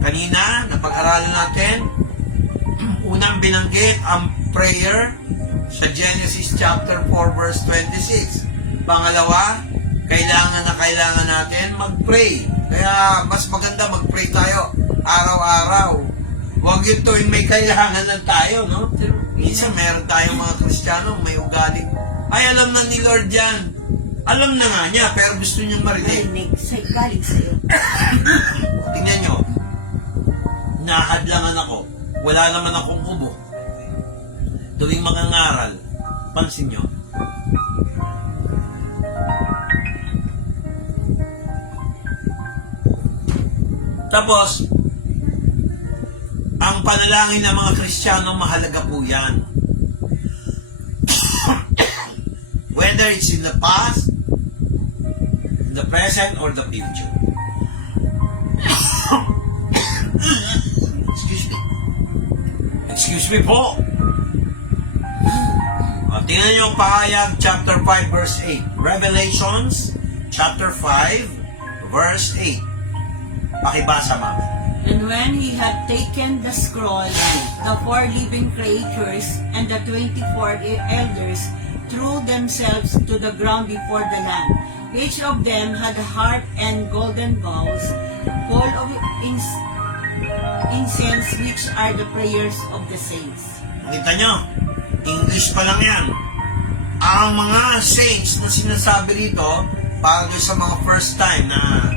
kanina, napag-aralan natin, unang binanggit ang prayer sa Genesis chapter 4 verse 26. Pangalawa, kailangan natin mag-pray. Kaya mas maganda mag-pray tayo araw-araw. Huwag yun tuwing may kailangan na tayo, no? Minsan meron tayong mga Kristiyano, may ugali. Ay, alam na ni Lord yan. Alam na nga niya, pero gusto niyang marinig. Galing sa'yo. Tingnan nyo, nahadlangan ako. Wala naman akong ubo. Tuwing mga ngaral, pansin nyo. Tapos, ang panalangin ng mga Kristiyano, mahalaga po yan. Whether it's in the past, the present, or the future. Excuse me po. Tingnan niyo ang pahayag, chapter 5, verse 8. Revelations, chapter 5, verse 8. Pakibasa, ma'am. And when he had taken the scroll, the 4 living creatures and the 24 elders threw themselves to the ground before the Lamb. Each of them had a harp and golden bowls full of incense, which are the prayers of the saints. Nakita nyo? English pa lang yan. Ang mga saints na sinasabi dito, para doon sa mga first time na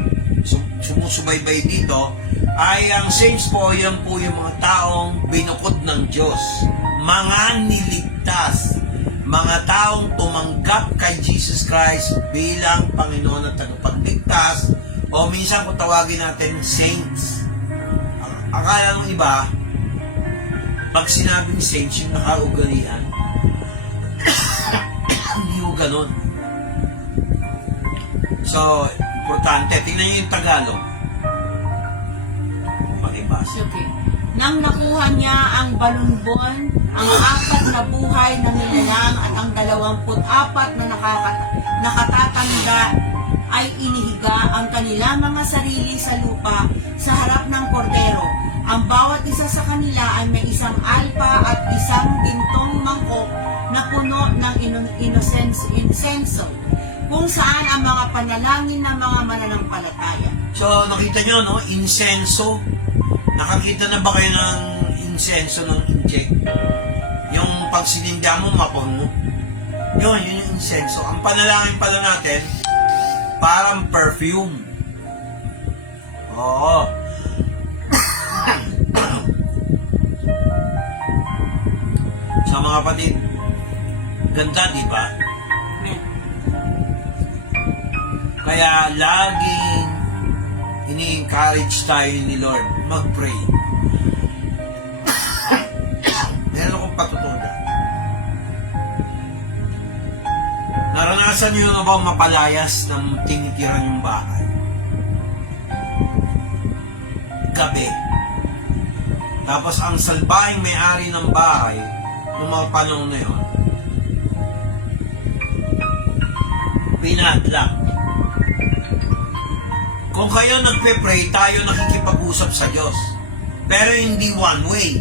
sumusubaybay dito, ay ang saints po, yan po yung mga taong binukod ng Diyos. Mga niligtas. Mga taong tumanggap kay Jesus Christ bilang Panginoon at tagapagligtas, o minsan kung tawagin natin saints. Akala ng iba, pag sinabing saints, yung nakaugalian, hindi ko ganun. So, importante. Tingnan nyo yung Tagalog. Pakibasa. Okay. Nang nakuha niya ang balunbon, ang 4 na buhay na nilalang at ang 24 na nakatatanda ay inihiga ang kanilang mga sarili sa lupa sa harap ng kordero. Ang bawat isa sa kanila ay may isang alpa at isang gintong mangkok na puno ng insenso, kung saan ang mga panalangin ng mga mananampalataya. So, nakita nyo, no? Insenso. Nakakita na ba kayo ng insenso ng inject? Yung pag sininda mo, mapuno. Yun yung insenso. Ang panalangin pala natin, parang perfume. Oo. Sa mga kapatid, ganda, di ba? Kaya laging ini-encourage tayo ni Lord mag-pray. Meron akong patutunan. Naranasan niyo na ba mapalayas ng tinitiran yung bahay? Gabi. Tapos ang salbahing may-ari ng bahay, nung mga panahon na yun, pinadlock. Kung kayo nagpe-pray, tayo nakikipag-usap sa Diyos. Pero hindi one way.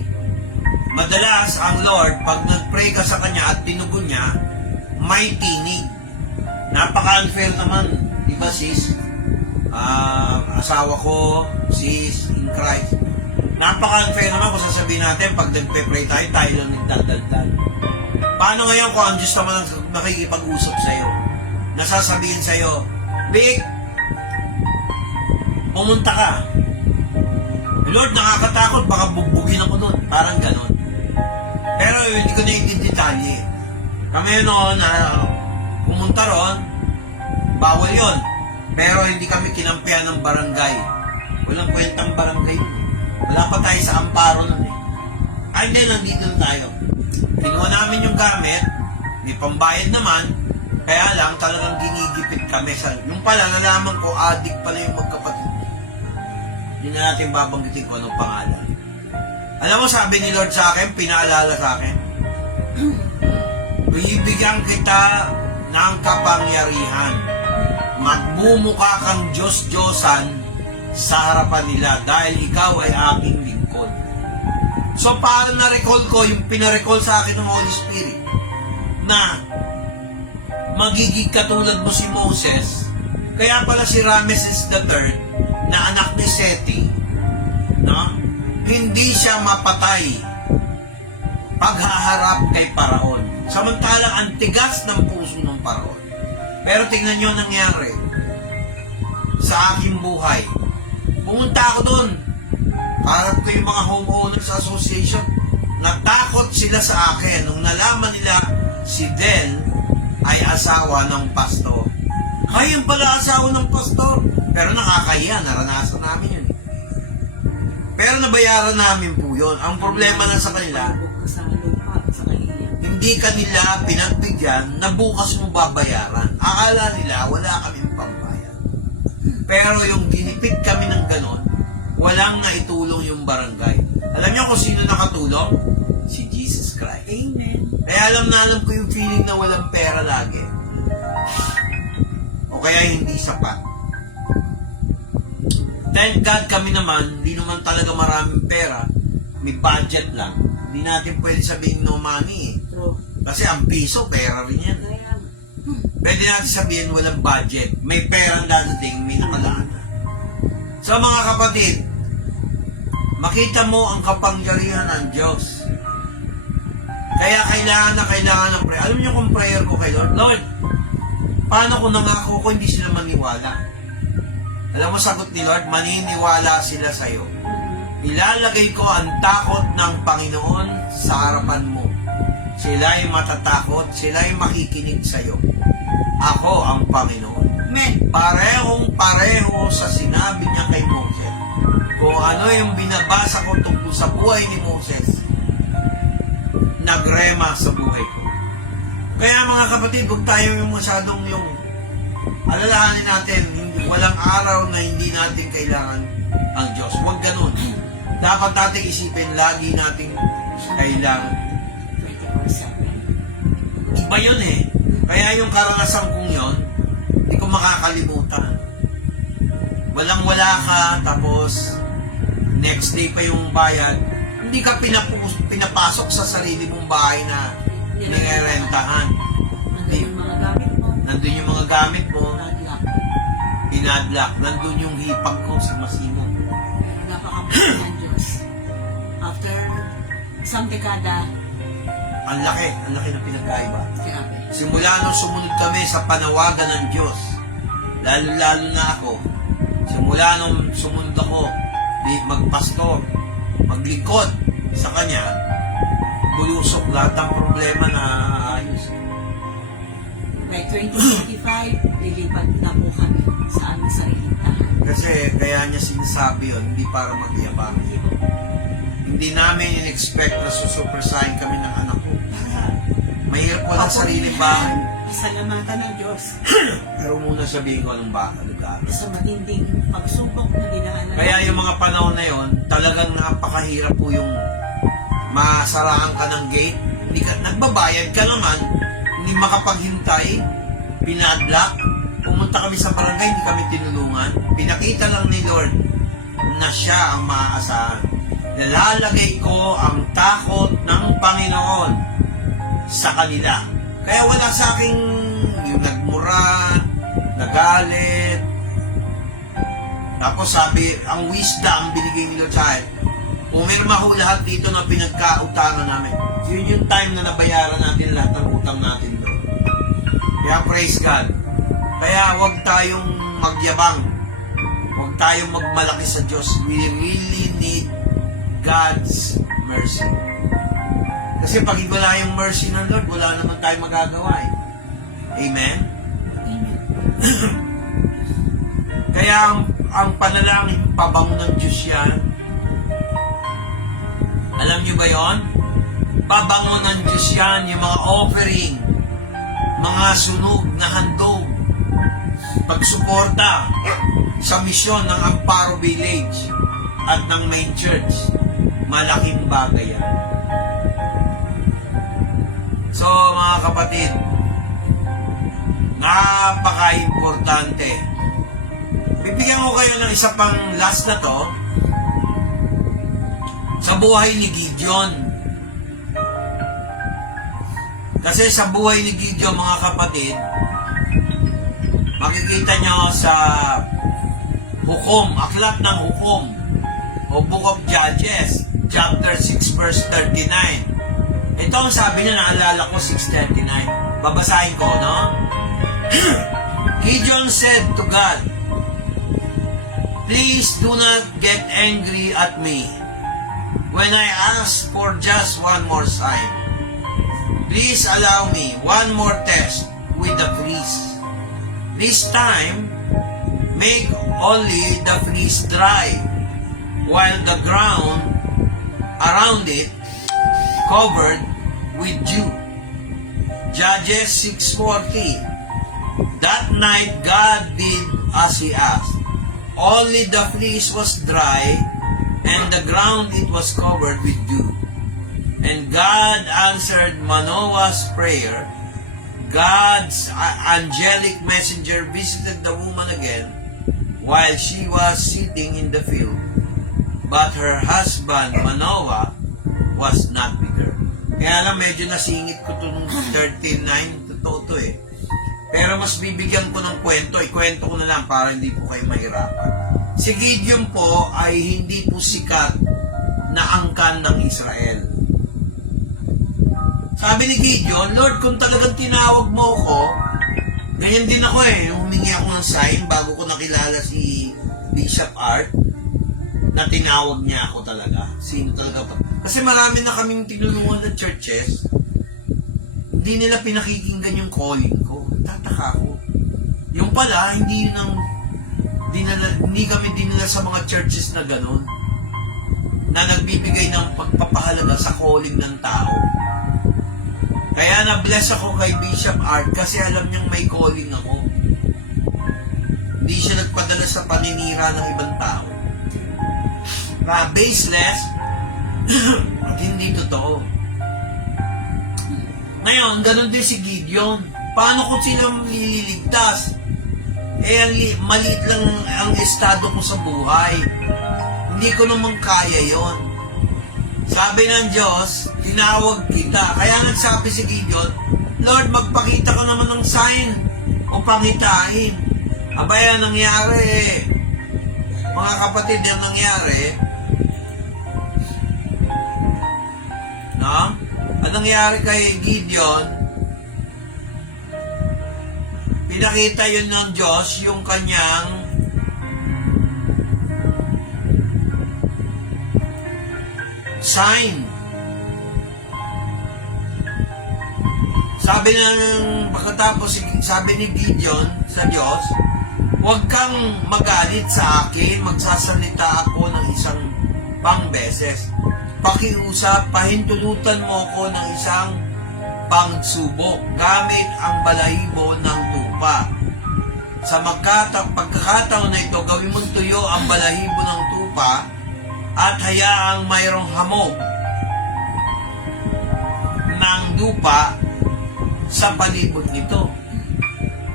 Madalas, ang Lord, pag nag-pray ka sa Kanya at tinugon niya, may tinig. Napaka-unfair naman. Di ba, sis? Asawa ko, sis, in Christ. Napaka-unfair naman kung sasabihin natin, pag nagpe-pray tayo, tayo lang nagdaldal. Paano ngayon kung ang Diyos naman nakikipag-usap sa'yo? Nasasabihin sa'yo, Vic, pumunta ka. Lord, nakakatakot, baka bugbugin ako nun. Parang ganon. Pero hindi ko na yung detalye. Kami noon, pumunta ron, bawal yon. Pero hindi kami kinampihan ng barangay. Walang kwentang barangay yun. Wala pa tayo sa amparo nun eh. Ay, hindi, nandito na tayo. Kinuha namin yung gamit, may pambayad naman, kaya lang talagang ginigipit kami sa... Yung pala, nalaman ko, adik pala yung magkapatid. Hindi na natin babanggitin ko anong pangalan. Alam mo, sabi ni Lord sa akin, pinaalala sa akin, bibigyan kita ng kapangyarihan. Magmumukha kang Diyos-Diyosan sa harapan nila dahil ikaw ay aking lingkod. So, paano na-recall ko yung pina-recall sa akin ng Holy Spirit na magiging katulad mo si Moses, kaya pala si Ramesses III na anak ni Seti, no? Hindi siya mapatay paghaharap kay Paraon. Samantalang ang tigas ng puso ng Paraon. Pero tingnan nyo nangyari sa aking buhay. Pumunta ako doon. Harap ko yung mga homeowners association. Natakot sila sa akin nung nalaman nila si Del ay asawa ng pastor. Ayun pala asawa ng pastor. Pero nakakahiya, naranasan namin yun. Pero nabayaran namin po yun. Ang problema na sa kanila, hindi kanila pinagbigyan na bukas mo babayaran. Akala nila wala kaming pambayad. Pero yung ginipit kami ng ganon, walang naitulong yung barangay. Alam niyo kung sino nakatulong? Si Jesus Christ. Amen. Kaya alam ko yung feeling na walang pera lagi. O kaya hindi sapat. Thank God kami naman, hindi naman talaga maraming pera, may budget lang. Hindi natin pwede sabihin no money eh. True. Kasi ang piso, pera rin yan. Pwede natin sabihin walang budget, may perang dadating, may nakalaan na. So mga kapatid, makita mo ang kapangyarihan ng Diyos. Kaya kailangan ng prayer. Alam niyo kung prayer ko kay Lord, Lord, paano kung nangako ko hindi sila maniwala? Alam mo sagot ni Lord, maniniwala sila sa iyo. Ilalagay ko ang takot ng Panginoon sa harapan mo. Sila ay matatakot, sila ay makikinig sa iyo. Ako ang Panginoon. Amen. Parehong-pareho sa sinabi niya kay Moses. Kung ano yung binabasa ko tungkol sa buhay ni Moses, nagrema sa buhay ko. Kaya mga kapatid, huwag tayo yung masyadong yung alalahanin natin, walang araw na hindi natin kailangan ang Diyos. Huwag ganun. dapat nating isipin, lagi nating kailangan. 24/7. Iba yun eh. Kaya yung karanasan kong yun, hindi ko makakalimutan. Walang-wala ka, tapos next day pa yung bayad. Hindi ka pinapasok sa sarili mong bahay na nirerentahan. Nandun yung mga gamit mo. Nandun yung mga gamit mo, Nag-lock. inadlock. Nandun yung hipag ko sa Masimo. Pero napakabuti ng Diyos. After isang dekada, Ang laki ng pinagkaiba. grabe. Simula nung sumunod kami sa panawagan ng Diyos, lalo-lalo na ako, simula nung sumunod ako, di magpastor, maglingkod sa Kanya, bulusok lahat ng problema na ayos. By 2025, lilipat na po kami sa aming sariling tahanan. Kasi kaya niya sinasabi yun, hindi para magyabang. Hindi namin in-expect na susupersahin kami ng anak ko. Mahirap ko lang sariling bahay. Pasalamatan ng Diyos Pero muna sabihin ko anong baka lugar. sa matinding pagsubok na dinaanan. Kaya yung mga panahon na yon, talagang napakahirap po yung masaraan ka ng gate. Hindi ka, nagbabayad ka naman, hindi makapaghintay, pinadlock. Pumunta kami sa barangay, hindi kami tinulungan. Pinakita lang ni Lord na siya ang maaasahan. Nalalagay ko ang takot ng Panginoon sa kanila. Kaya wala sa aking yung nagmura, nagalit. Tapos sabi, ang wisdom binigay ni Lord sa akin. Pumirma ho lahat dito na pinagkautangan namin. Yun yung time na nabayaran natin lahat ng utang natin doon. Kaya praise God. Kaya huwag tayong magyabang. Huwag tayong magmalaki sa Diyos. We really need God's mercy. Kasi pag wala yung mercy ng Lord, wala naman tayong magagawa eh. Amen? Amen. Kaya ang panalangin, pabango ng Diyos yan. Alam niyo ba yon? Pabango ng Diyos yan, yung mga offering, mga sunog na handog, pagsuporta sa misyon ng Amparo Village at ng Main Church. Malaking bagay yan. So, mga kapatid, napaka-importante. Bibigyan ko kayo ng isa pang last na to sa buhay ni Gideon. Kasi sa buhay ni Gideon, mga kapatid, makikita nyo sa Hukom, aklat ng Hukom o Book of Judges, chapter 6 verse 39. Ito ang sabi niya, naalala ko, 6:39. Babasahin ko, no? Gideon said to God, "Please do not get angry at me when I ask for just one more sign. Please allow me one more test with the fleece. This time, make only the fleece dry, while the ground around it covered with dew." Judges 6:40. That night God did as He asked. Only the fleece was dry, and the ground it was covered with dew. And God answered Manoah's prayer. God's angelic messenger visited the woman again while she was sitting in the field. But her husband, Manoah, was not with her. Kaya lang medyo nasingit ko itong 39, totoo to eh. Pero mas bibigyan ko ng kwento, ikwento ko na lang para hindi po kayo mahirapan. Si Gideon po ay hindi po sikat na angkan ng Israel. Sabi ni Gideon, Lord, kung talagang tinawag mo ako, ganyan din ako eh. Nung humingi ako ng sign bago ko nakilala si Bishop Art, na tinawag niya ako talaga. Sino talaga ba? Kasi marami na kaming tinulungan ng churches, hindi nila pinakikinggan yung calling ko. Tataka ako. Yung pala, hindi kami dinala sa mga churches na gano'n, na nagbibigay ng pagpapahalaga sa calling ng tao. Kaya na-bless ako kay Bishop Art kasi alam niyang may calling ako. Hindi siya nagpadala sa paninira ng ibang tao. baseless, at hindi totoo. Ngayon, ganun din si Gideon. Paano kung sila lililigtas? Maliit lang ang estado ko sa buhay. Hindi ko naman kaya yon. Sabi ng Diyos, tinawag kita. Kaya nagsabi si Gideon, Lord, magpakita ka naman ng sign o pangitain. Abay, ang nangyari, mga kapatid, ang nangyari, no? Ang nangyari kay Gideon, pinakita yun ng Diyos yung kanyang sign. Sabi sabi ni Gideon sa Diyos, huwag kang magalit sa akin, magsasalita ako ng isang beses. Pakiusap, pahintulutan mo ko ng isang pangsubok gamit ang balahibo ng tupa. Sa pagkakataon na ito, gawin mong tuyo ang balahibo ng tupa at hayaang mayroong hamog ng lupa sa palibot nito.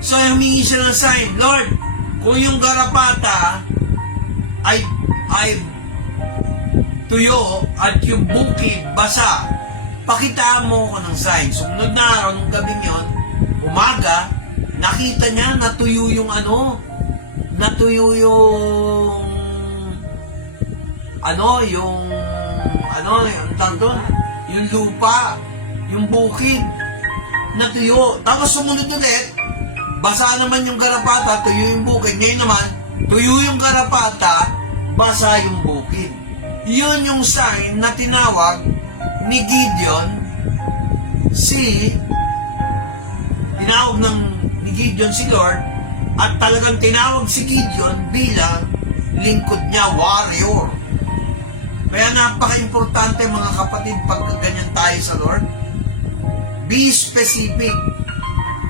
So, humingi siya ng sign, Lord, kung yung garapata ay tuyo at yung bukid basa, pakitaan mo ko ng sign. Sumunod na araw, nung gabing yon, umaga, nakita niya natuyo yung yung lupa, yung bukid, natuyo. Tapos sumunod ulit, basa naman yung garapata, tuyo yung bukid. Ngayon naman, tuyo yung garapata, basa yung bukid. Yun yung sign na tinawag ni Gideon ni Gideon si Lord, at talagang tinawag si Gideon bilang lingkod niya, warrior. Kaya napaka-importante mga kapatid pag ganyan tayo sa Lord. Be specific.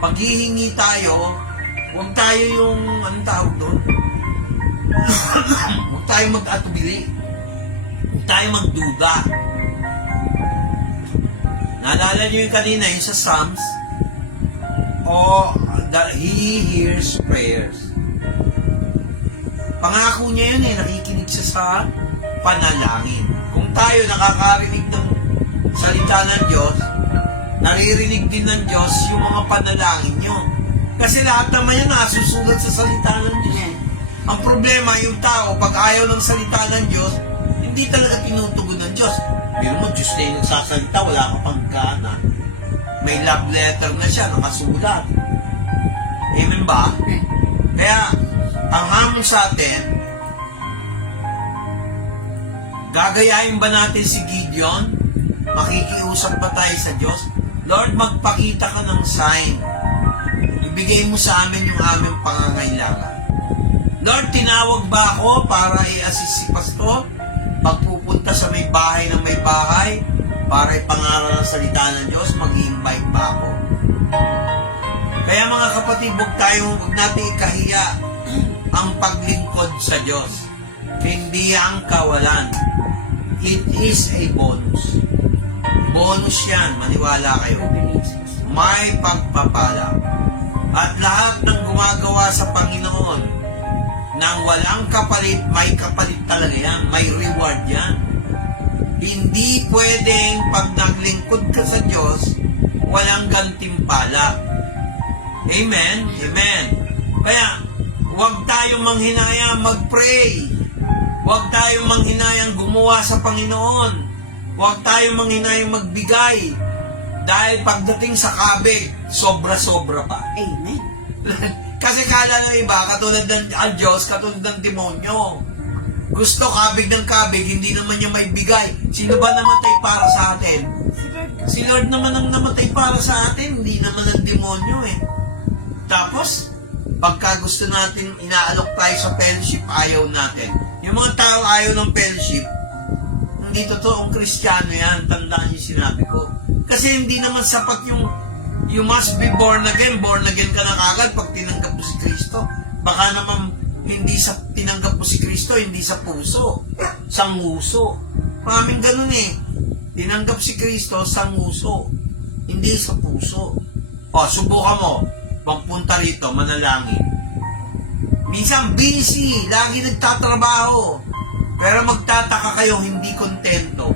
Pag hihingi tayo, huwag tayo yung, anong tawag doon? Huwag tayo mag-atubili. Huwag tayo magduda. Naalala niyo yung kanina, yung sa Psalms, He hears prayers. Pangako niya yun nakikinig siya sa panalangin. Kung tayo nakakarinig ng salita ng Diyos, naririnig din ng Diyos yung mga panalangin nyo. Kasi lahat naman yan nasusulat sa salita ng Diyos. Ang problema, yung tao, pag ayaw ng salita ng Diyos, hindi talaga tinutugon ng Diyos. Pero mo, Diyos na yung nagsasalita, wala ka pang gana. May love letter na siya, nakasulat. Amen ba? Kaya, ang hamon sa atin, gagayahin ba natin si Gideon? Makikiusap ba tayo sa Diyos? Lord, magpakita ka ng sign. Ibigay mo sa amin yung aming pangangailangan. Lord, tinawag ba ako para i-assist si Pastor? Pagpupunta sa may bahay ng may bahay, para ipangaral ang salita ng Diyos, mag-i-invite ba ako? Kaya mga kapatid, huwag natin ikahiya ang paglingkod sa Diyos. Hindi ang kawalan. It is a bonus. Bonus yan, maniwala kayo. May pagpapala. At lahat ng gumagawa sa Panginoon nang walang kapalit, may kapalit talaga yan. May reward yan. Hindi pwedeng pag naglingkod ka sa Diyos, walang gantimpala. Amen? Amen. Kaya, huwag tayong manghinayang mag-pray. Huwag tayong manghinayang gumawa sa Panginoon. Huwag tayong manghinayang magbigay. Dahil pagdating sa kabig, sobra-sobra pa. Amen. Kasi kala ng iba, katulad ng Diyos, katulad ng demonyo. Gusto kabig ng kabig, hindi naman niya maibigay. Sino ba namatay para sa atin? Si Lord naman ang namatay para sa atin, hindi naman ang demonyo Tapos, pagka gusto natin inaalok tayo sa fellowship, ayaw natin. Yung mga tao ayaw ng fellowship, hindi totoong Kristiyano yan, tandaan yung sinabi ko. Kasi hindi naman sapat yung you must be born again ka na kagad pag tinanggap mo si Kristo. Baka naman Hindi sa tinanggap mo si Kristo, hindi sa puso, sa nguso. Maraming ganun eh. Tinanggap si Kristo sa nguso, hindi sa puso. O, subukan mo, magpunta rito, manalangin. Minsan busy, lagi nagtatrabaho. Pero magtataka kayo, hindi kontento.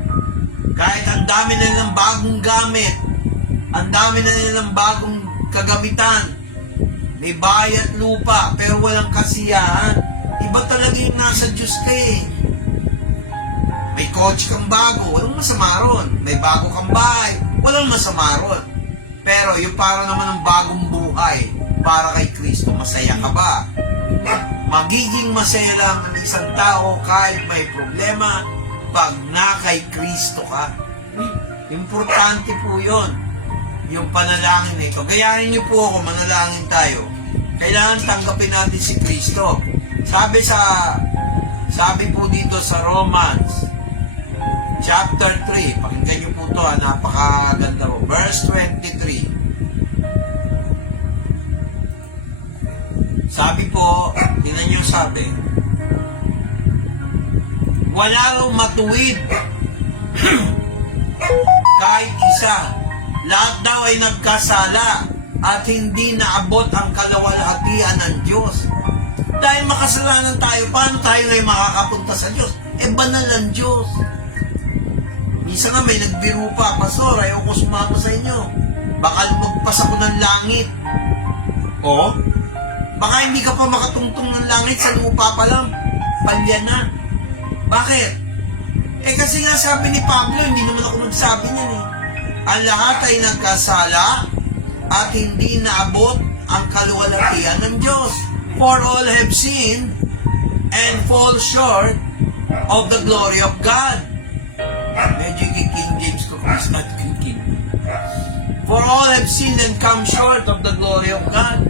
Kahit ang dami na nilang bagong gamit, ang dami na nilang bagong kagamitan, may bahay at lupa, pero walang kasiyahan. Iba talaga yung nasa Diyos ka eh. May coach kang bago, walang masama ron. May bago kang bahay, walang masama ron. Pero yung para naman ng bagong buhay, para kay Kristo, masaya ka ba? Magiging masaya lang ang isang tao kahit may problema pag na kay Kristo ka. Importante po yun. Yung panalangin ito. Gayahin niyo po ako, manalangin tayo. Kailangan tanggapin natin si Kristo. Sabi po dito sa Romans chapter 3, pakinggan niyo po ito, napakaganda po. Verse 23. Sabi po, tingnan niyo sabi, wala raw matuwid kahit isa. Lahat daw ay nagkasala at hindi naabot ang kalawalhatian ng Diyos. Dahil makasalanan tayo, paano tayo ay makakapunta sa Diyos? Banal ang Diyos. Minsan nga may nagbiro pa, Pastor, ayoko sumama sa inyo. Baka lumagpas ako ng langit. O? Baka hindi ka pa makatungtong ng langit, sa lupa pa lang. Palya na. Bakit? Kasi nga sabi ni Pablo, hindi naman ako nagsabi niyan eh. Ang lahat ay nagkasala at hindi naabot ang kaluwalhatian ng Diyos. For all have sinned and fall short of the glory of God. Medyo King James ko, please, not King. For all have sinned and come short of the glory of God.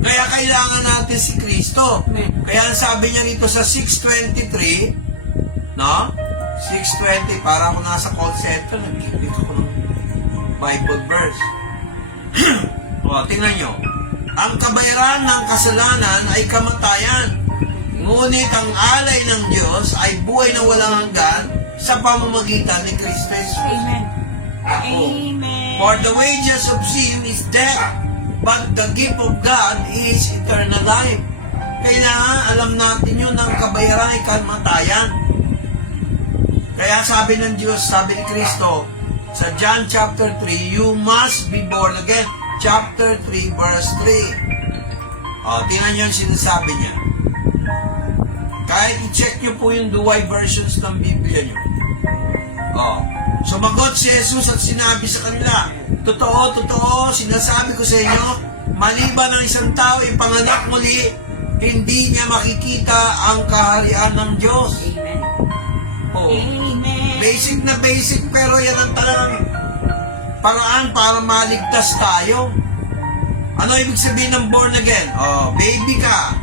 Kaya kailangan natin si Kristo. Kaya sabi niya rito sa 6:23, no? 6:20, para ako nasa call center, nag-click ako ng Bible verse. O, tingnan nyo. Ang kabayaran ng kasalanan ay kamatayan. Ngunit ang alay ng Diyos ay buhay na walang hanggan sa pamamagitan ni Kristo Jesus. Amen. Ako. Amen. For the wages of sin is death, but the gift of God is eternal life. Kailangan alam natin yun, ang kabayaran ay kamatayan. Kaya sabi ng Diyos, sabi ni Kristo, sa John chapter 3, you must be born again. Chapter 3, verse 3. O, tingnan nyo yung sinasabi niya. Kahit i-check nyo po yung dual versions ng Biblia nyo. O, sumagot si Jesus at sinabi sa kanila, totoo, totoo, sinasabi ko sa inyo, maliban ng isang tao ipanganak muli, hindi niya makikita ang kaharian ng Diyos. Amen. O, Amen. basic na basic, pero yan ang talagang paraan para maligtas tayo. Ano ibig sabihin ng born again? Oh, baby ka.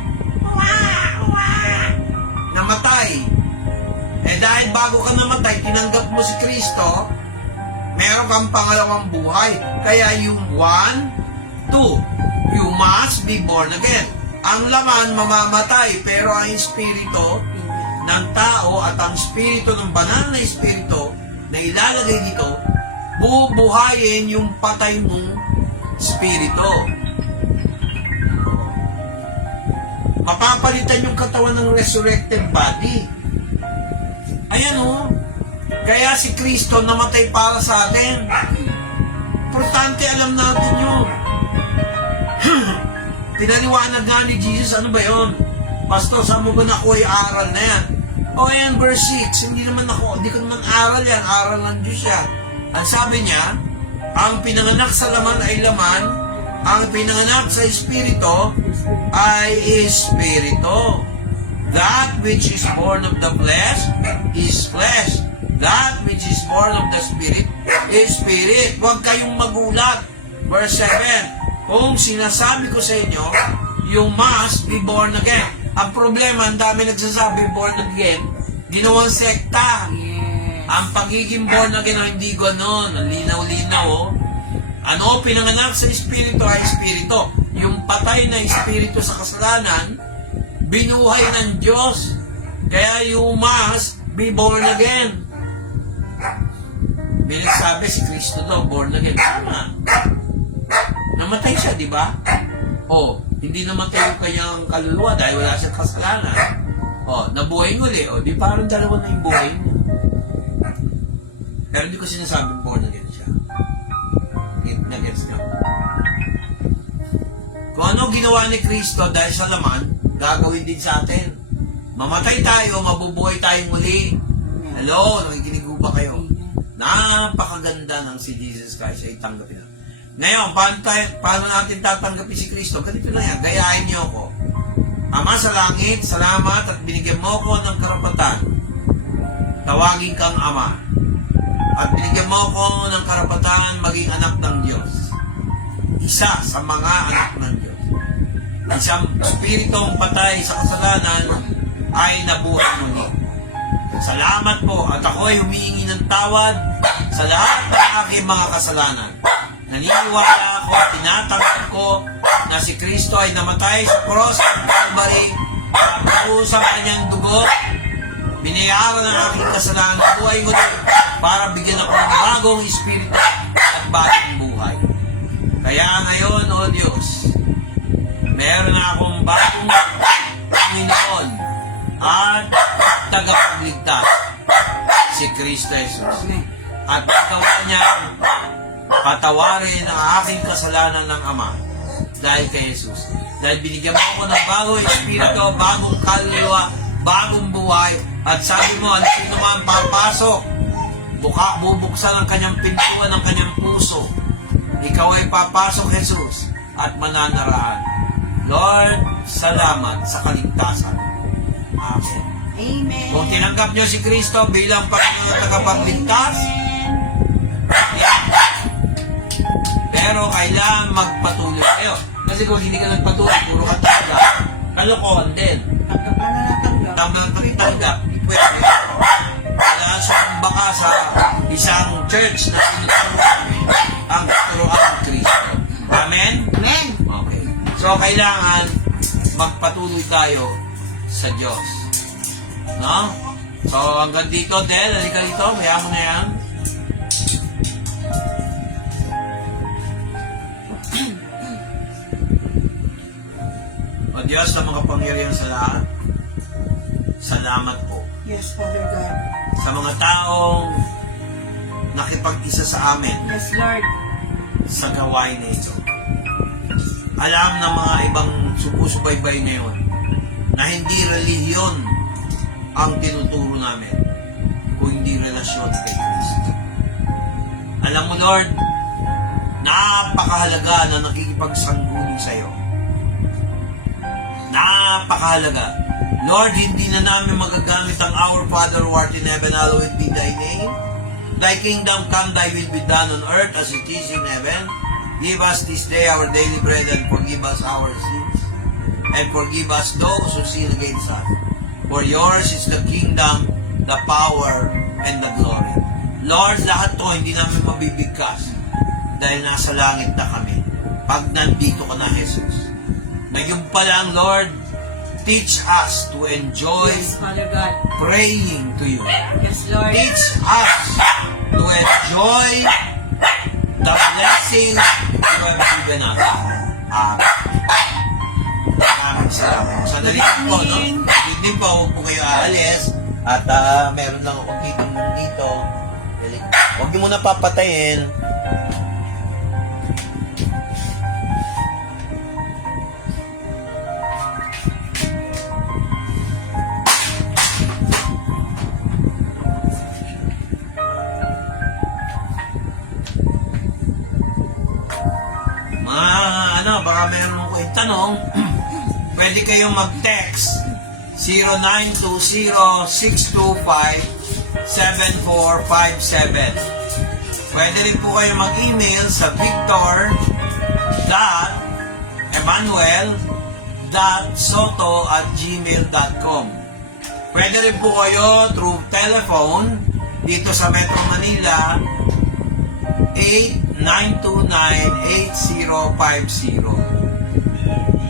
Namatay. Dahil bago ka namatay, tinanggap mo si Kristo, meron kang pangalawang buhay. Kaya yung 1, 2, you must be born again. Ang laman mamamatay, pero ang espiritu ng tao at ang espiritu ng banal na espiritu na ilalagay dito, bubuhayin yung patay mong espiritu. Mapapalitan yung katawan ng resurrected body. Ayan o. Kaya si Kristo namatay para sa atin. Importante, alam natin yun. Pinaliwanag nga ni Jesus, ano ba yun? Pastor, saan mo ba nakuha yung aral na yan? O ayan, verse 6, hindi ko naman aral yan, aral ng Diyos yan. Ang sabi niya, ang pinanganak sa laman ay laman, ang pinanganak sa espiritu ay espiritu. That which is born of the flesh is flesh. That which is born of the spirit is spirit. Huwag kayong magulat. Verse 7, kung sinasabi ko sa inyo, you must be born again. Ang problema, ang dami nagsasabi born again, ginawang sekta. Yes. Ang pagiging born again ay hindi gano'n. Ang linaw-linaw, oh. Ano, pinanganak sa espiritu ay espiritu. Yung patay na espiritu sa kasalanan, binuhay ng Diyos. Kaya you must be born again. Binagsabi si Kristo daw, born again. Tama. Namatay siya, di ba? O, hindi namatay yung kanyang kaluluwa dahil wala siyang kasalanan. O, nabuhay nguli. O, di parang dalawa na yung buhay niya. Pero hindi ko sinasabing born again siya. Nagets niyo. Kung ano ginawa ni Kristo dahil sa laman, gagawin din sa atin. Mamatay tayo, mabubuhay tayong muli. Hello, nakikinig ba kayo? Napakaganda ng si Jesus Christ ay tanggapin na. Ngayon, paano natin tatanggapin si Kristo? Ganito lang yan, gayahin niyo ako. Ama sa langit, salamat at binigyan mo ko ng karapatan. Tawagin kang Ama. At binigyan mo ko ng karapatan maging anak ng Diyos. Isa sa mga anak ng Diyos. Isang spiritong patay sa kasalanan ay nabuhay muli. Salamat po at ako ay humihingi ng tawad sa lahat ng aking mga kasalanan. Naniniwala ako at tinatanggap ko na si Kristo ay namatay sa cross ng Calvary at pag-usang kanyang dugo, binayaran ng aking kasalanan at buhay muli para bigyan ako ng bagong espiritu at bagong buhay. Kaya ngayon, O Diyos, meron na akong bagong Panginoon at tagapagligtas, si Kristo Jesus. At paggawa niya, patawarin ang aking kasalanan ng Ama dahil kay Jesus. Dahil binigyan mo ako ng bagong espiritu, bagong kaluluwa, bagong buhay. At sabi mo, ano sino man papasok, bubuksan ang kanyang pintuan ng kanyang puso. Ikaw ay papasok, Jesus, at mananaraan. Lord, salamat sa kaligtasan. Amen. Amen. Kung tinanggap niyo si Kristo bilang Panginoon at tagapagligtas, pero kailangan magpatuloy kayo. Kasi kung hindi ka nagpatuloy, puro ka talaga, kalokohan din. Tanggap na natanggap. Tanggap. Pwede. Wala siyang baka sa isang church na tinuturuan ang turuan ng Kristo. Amen? Amen. Okay. So, kailangan magpatuloy tayo sa Diyos. No? So, hanggang dito, Del, halika dito, kaya mo na yan. O Diyos na makapangyarihan sa lahat, salamat po Yes, Father God. sa mga taong nakipag-isa sa amin Yes, Lord. sa gawain na ito. Alam ng mga ibang sumusubaybay ngayon na hindi relihiyon ang tinuturo namin, kundi relasyon kay Kristo. Alam mo, Lord, napakahalaga na nakikipagsangguni sa iyo. Napakahalaga. Lord, hindi na namin magagamit ang Our Father who art in heaven, hallowed be thy name. Thy kingdom come, thy will be done on earth as it is in heaven. Give us this day our daily bread and forgive us our sins. And forgive us those who sin against us. For yours is the kingdom, the power, and the glory. Lord, lahat to hindi namin mabibigkas dahil nasa langit na kami. Pag nandito ka na, Jesus. Ngayon pa lang, Lord, teach us to enjoy Yes, Father God. praying to you. Yes, Lord. Teach us to enjoy the blessings you have given us. Maraming salamat. Sandali lang po, no? Hindi po, huwag po kayo aalis. At meron lang akong titingnan dito. Huwag niyo muna papatayin. Baka meron ko yung tanong, pwede kayong mag-text 0920-625-7457. Pwede rin po kayong mag-email sa victor.emmanuel.soto@gmail.com. Pwede rin po kayo through telephone dito sa Metro Manila 8929-8050.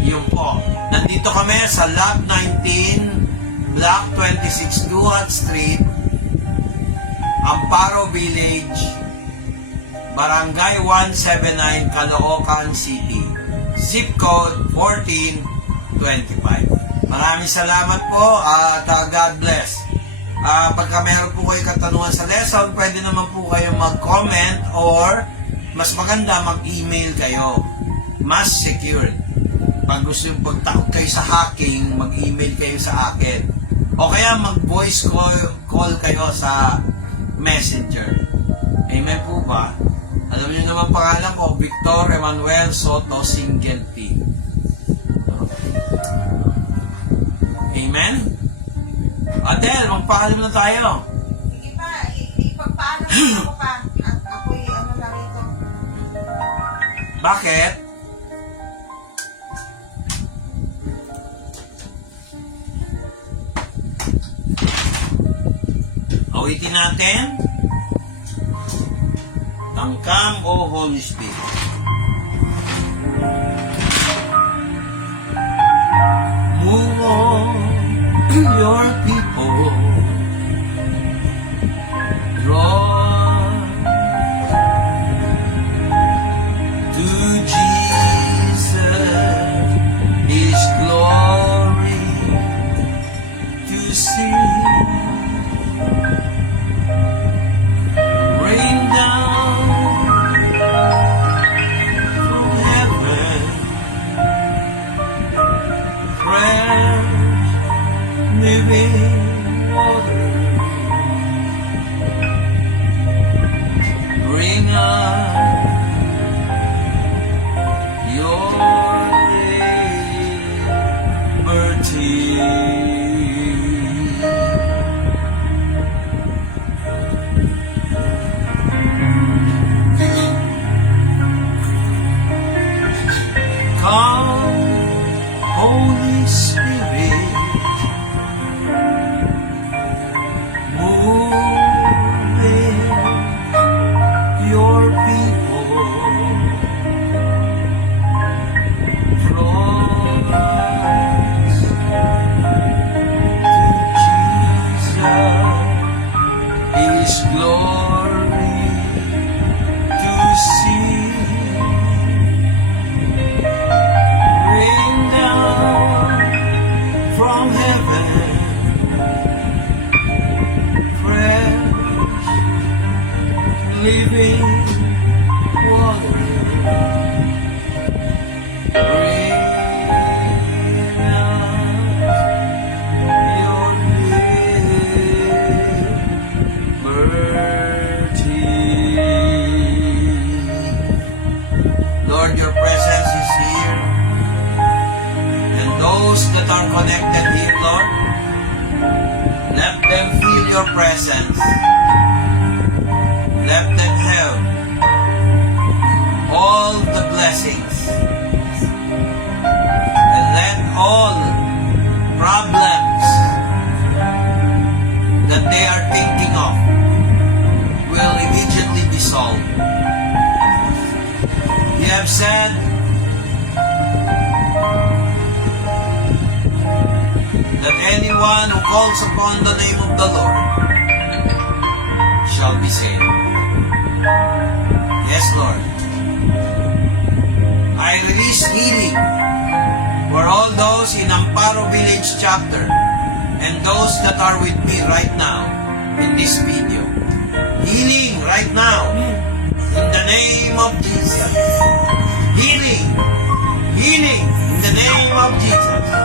Yun po. Nandito kami sa Lot 19, Block 26 Duhat Street, Amparo Village, Barangay 179, Caloocan City. Zip code 1425. Maraming salamat po at God bless. Pagka meron po kayo katanungan sa lesson, pwede naman po kayo mag-comment or mas maganda mag-email kayo. Mas secured. Pag gusto yung pagtakot kayo sa hacking, mag-email kayo sa akin. O kaya mag-voice call kayo sa Messenger. Amen po ba? Alam niyo naman pangalan ko, Victor Emmanuel Soto Single P. Amen? Adel, magpaalam na tayo. Sige pa, ipagpaalam ako pa. At ako'y ano na rito. Bakit? Awitin natin. Come, O Holy Spirit. Move on your people. Draw to Jesus His glory to see. Rain down from heaven, fresh living water. Bring us your liberty. Come, Holy Spirit, move in your people. From us to Jesus, His glory to see. Rain down from heaven, fresh living water. Bring us your liberty. Lord, your presence is here. And those that are connected here, Lord, let them feel your presence. Let them have all the blessings. And let all problems that they are thinking of will immediately be solved. You have said that anyone who calls upon the name of the Lord shall be saved. Yes, Lord. I release healing for all those in Amparo Village chapter and those that are with me right now in this video. Healing right now in the name of Jesus. Healing. Healing in the name of Jesus.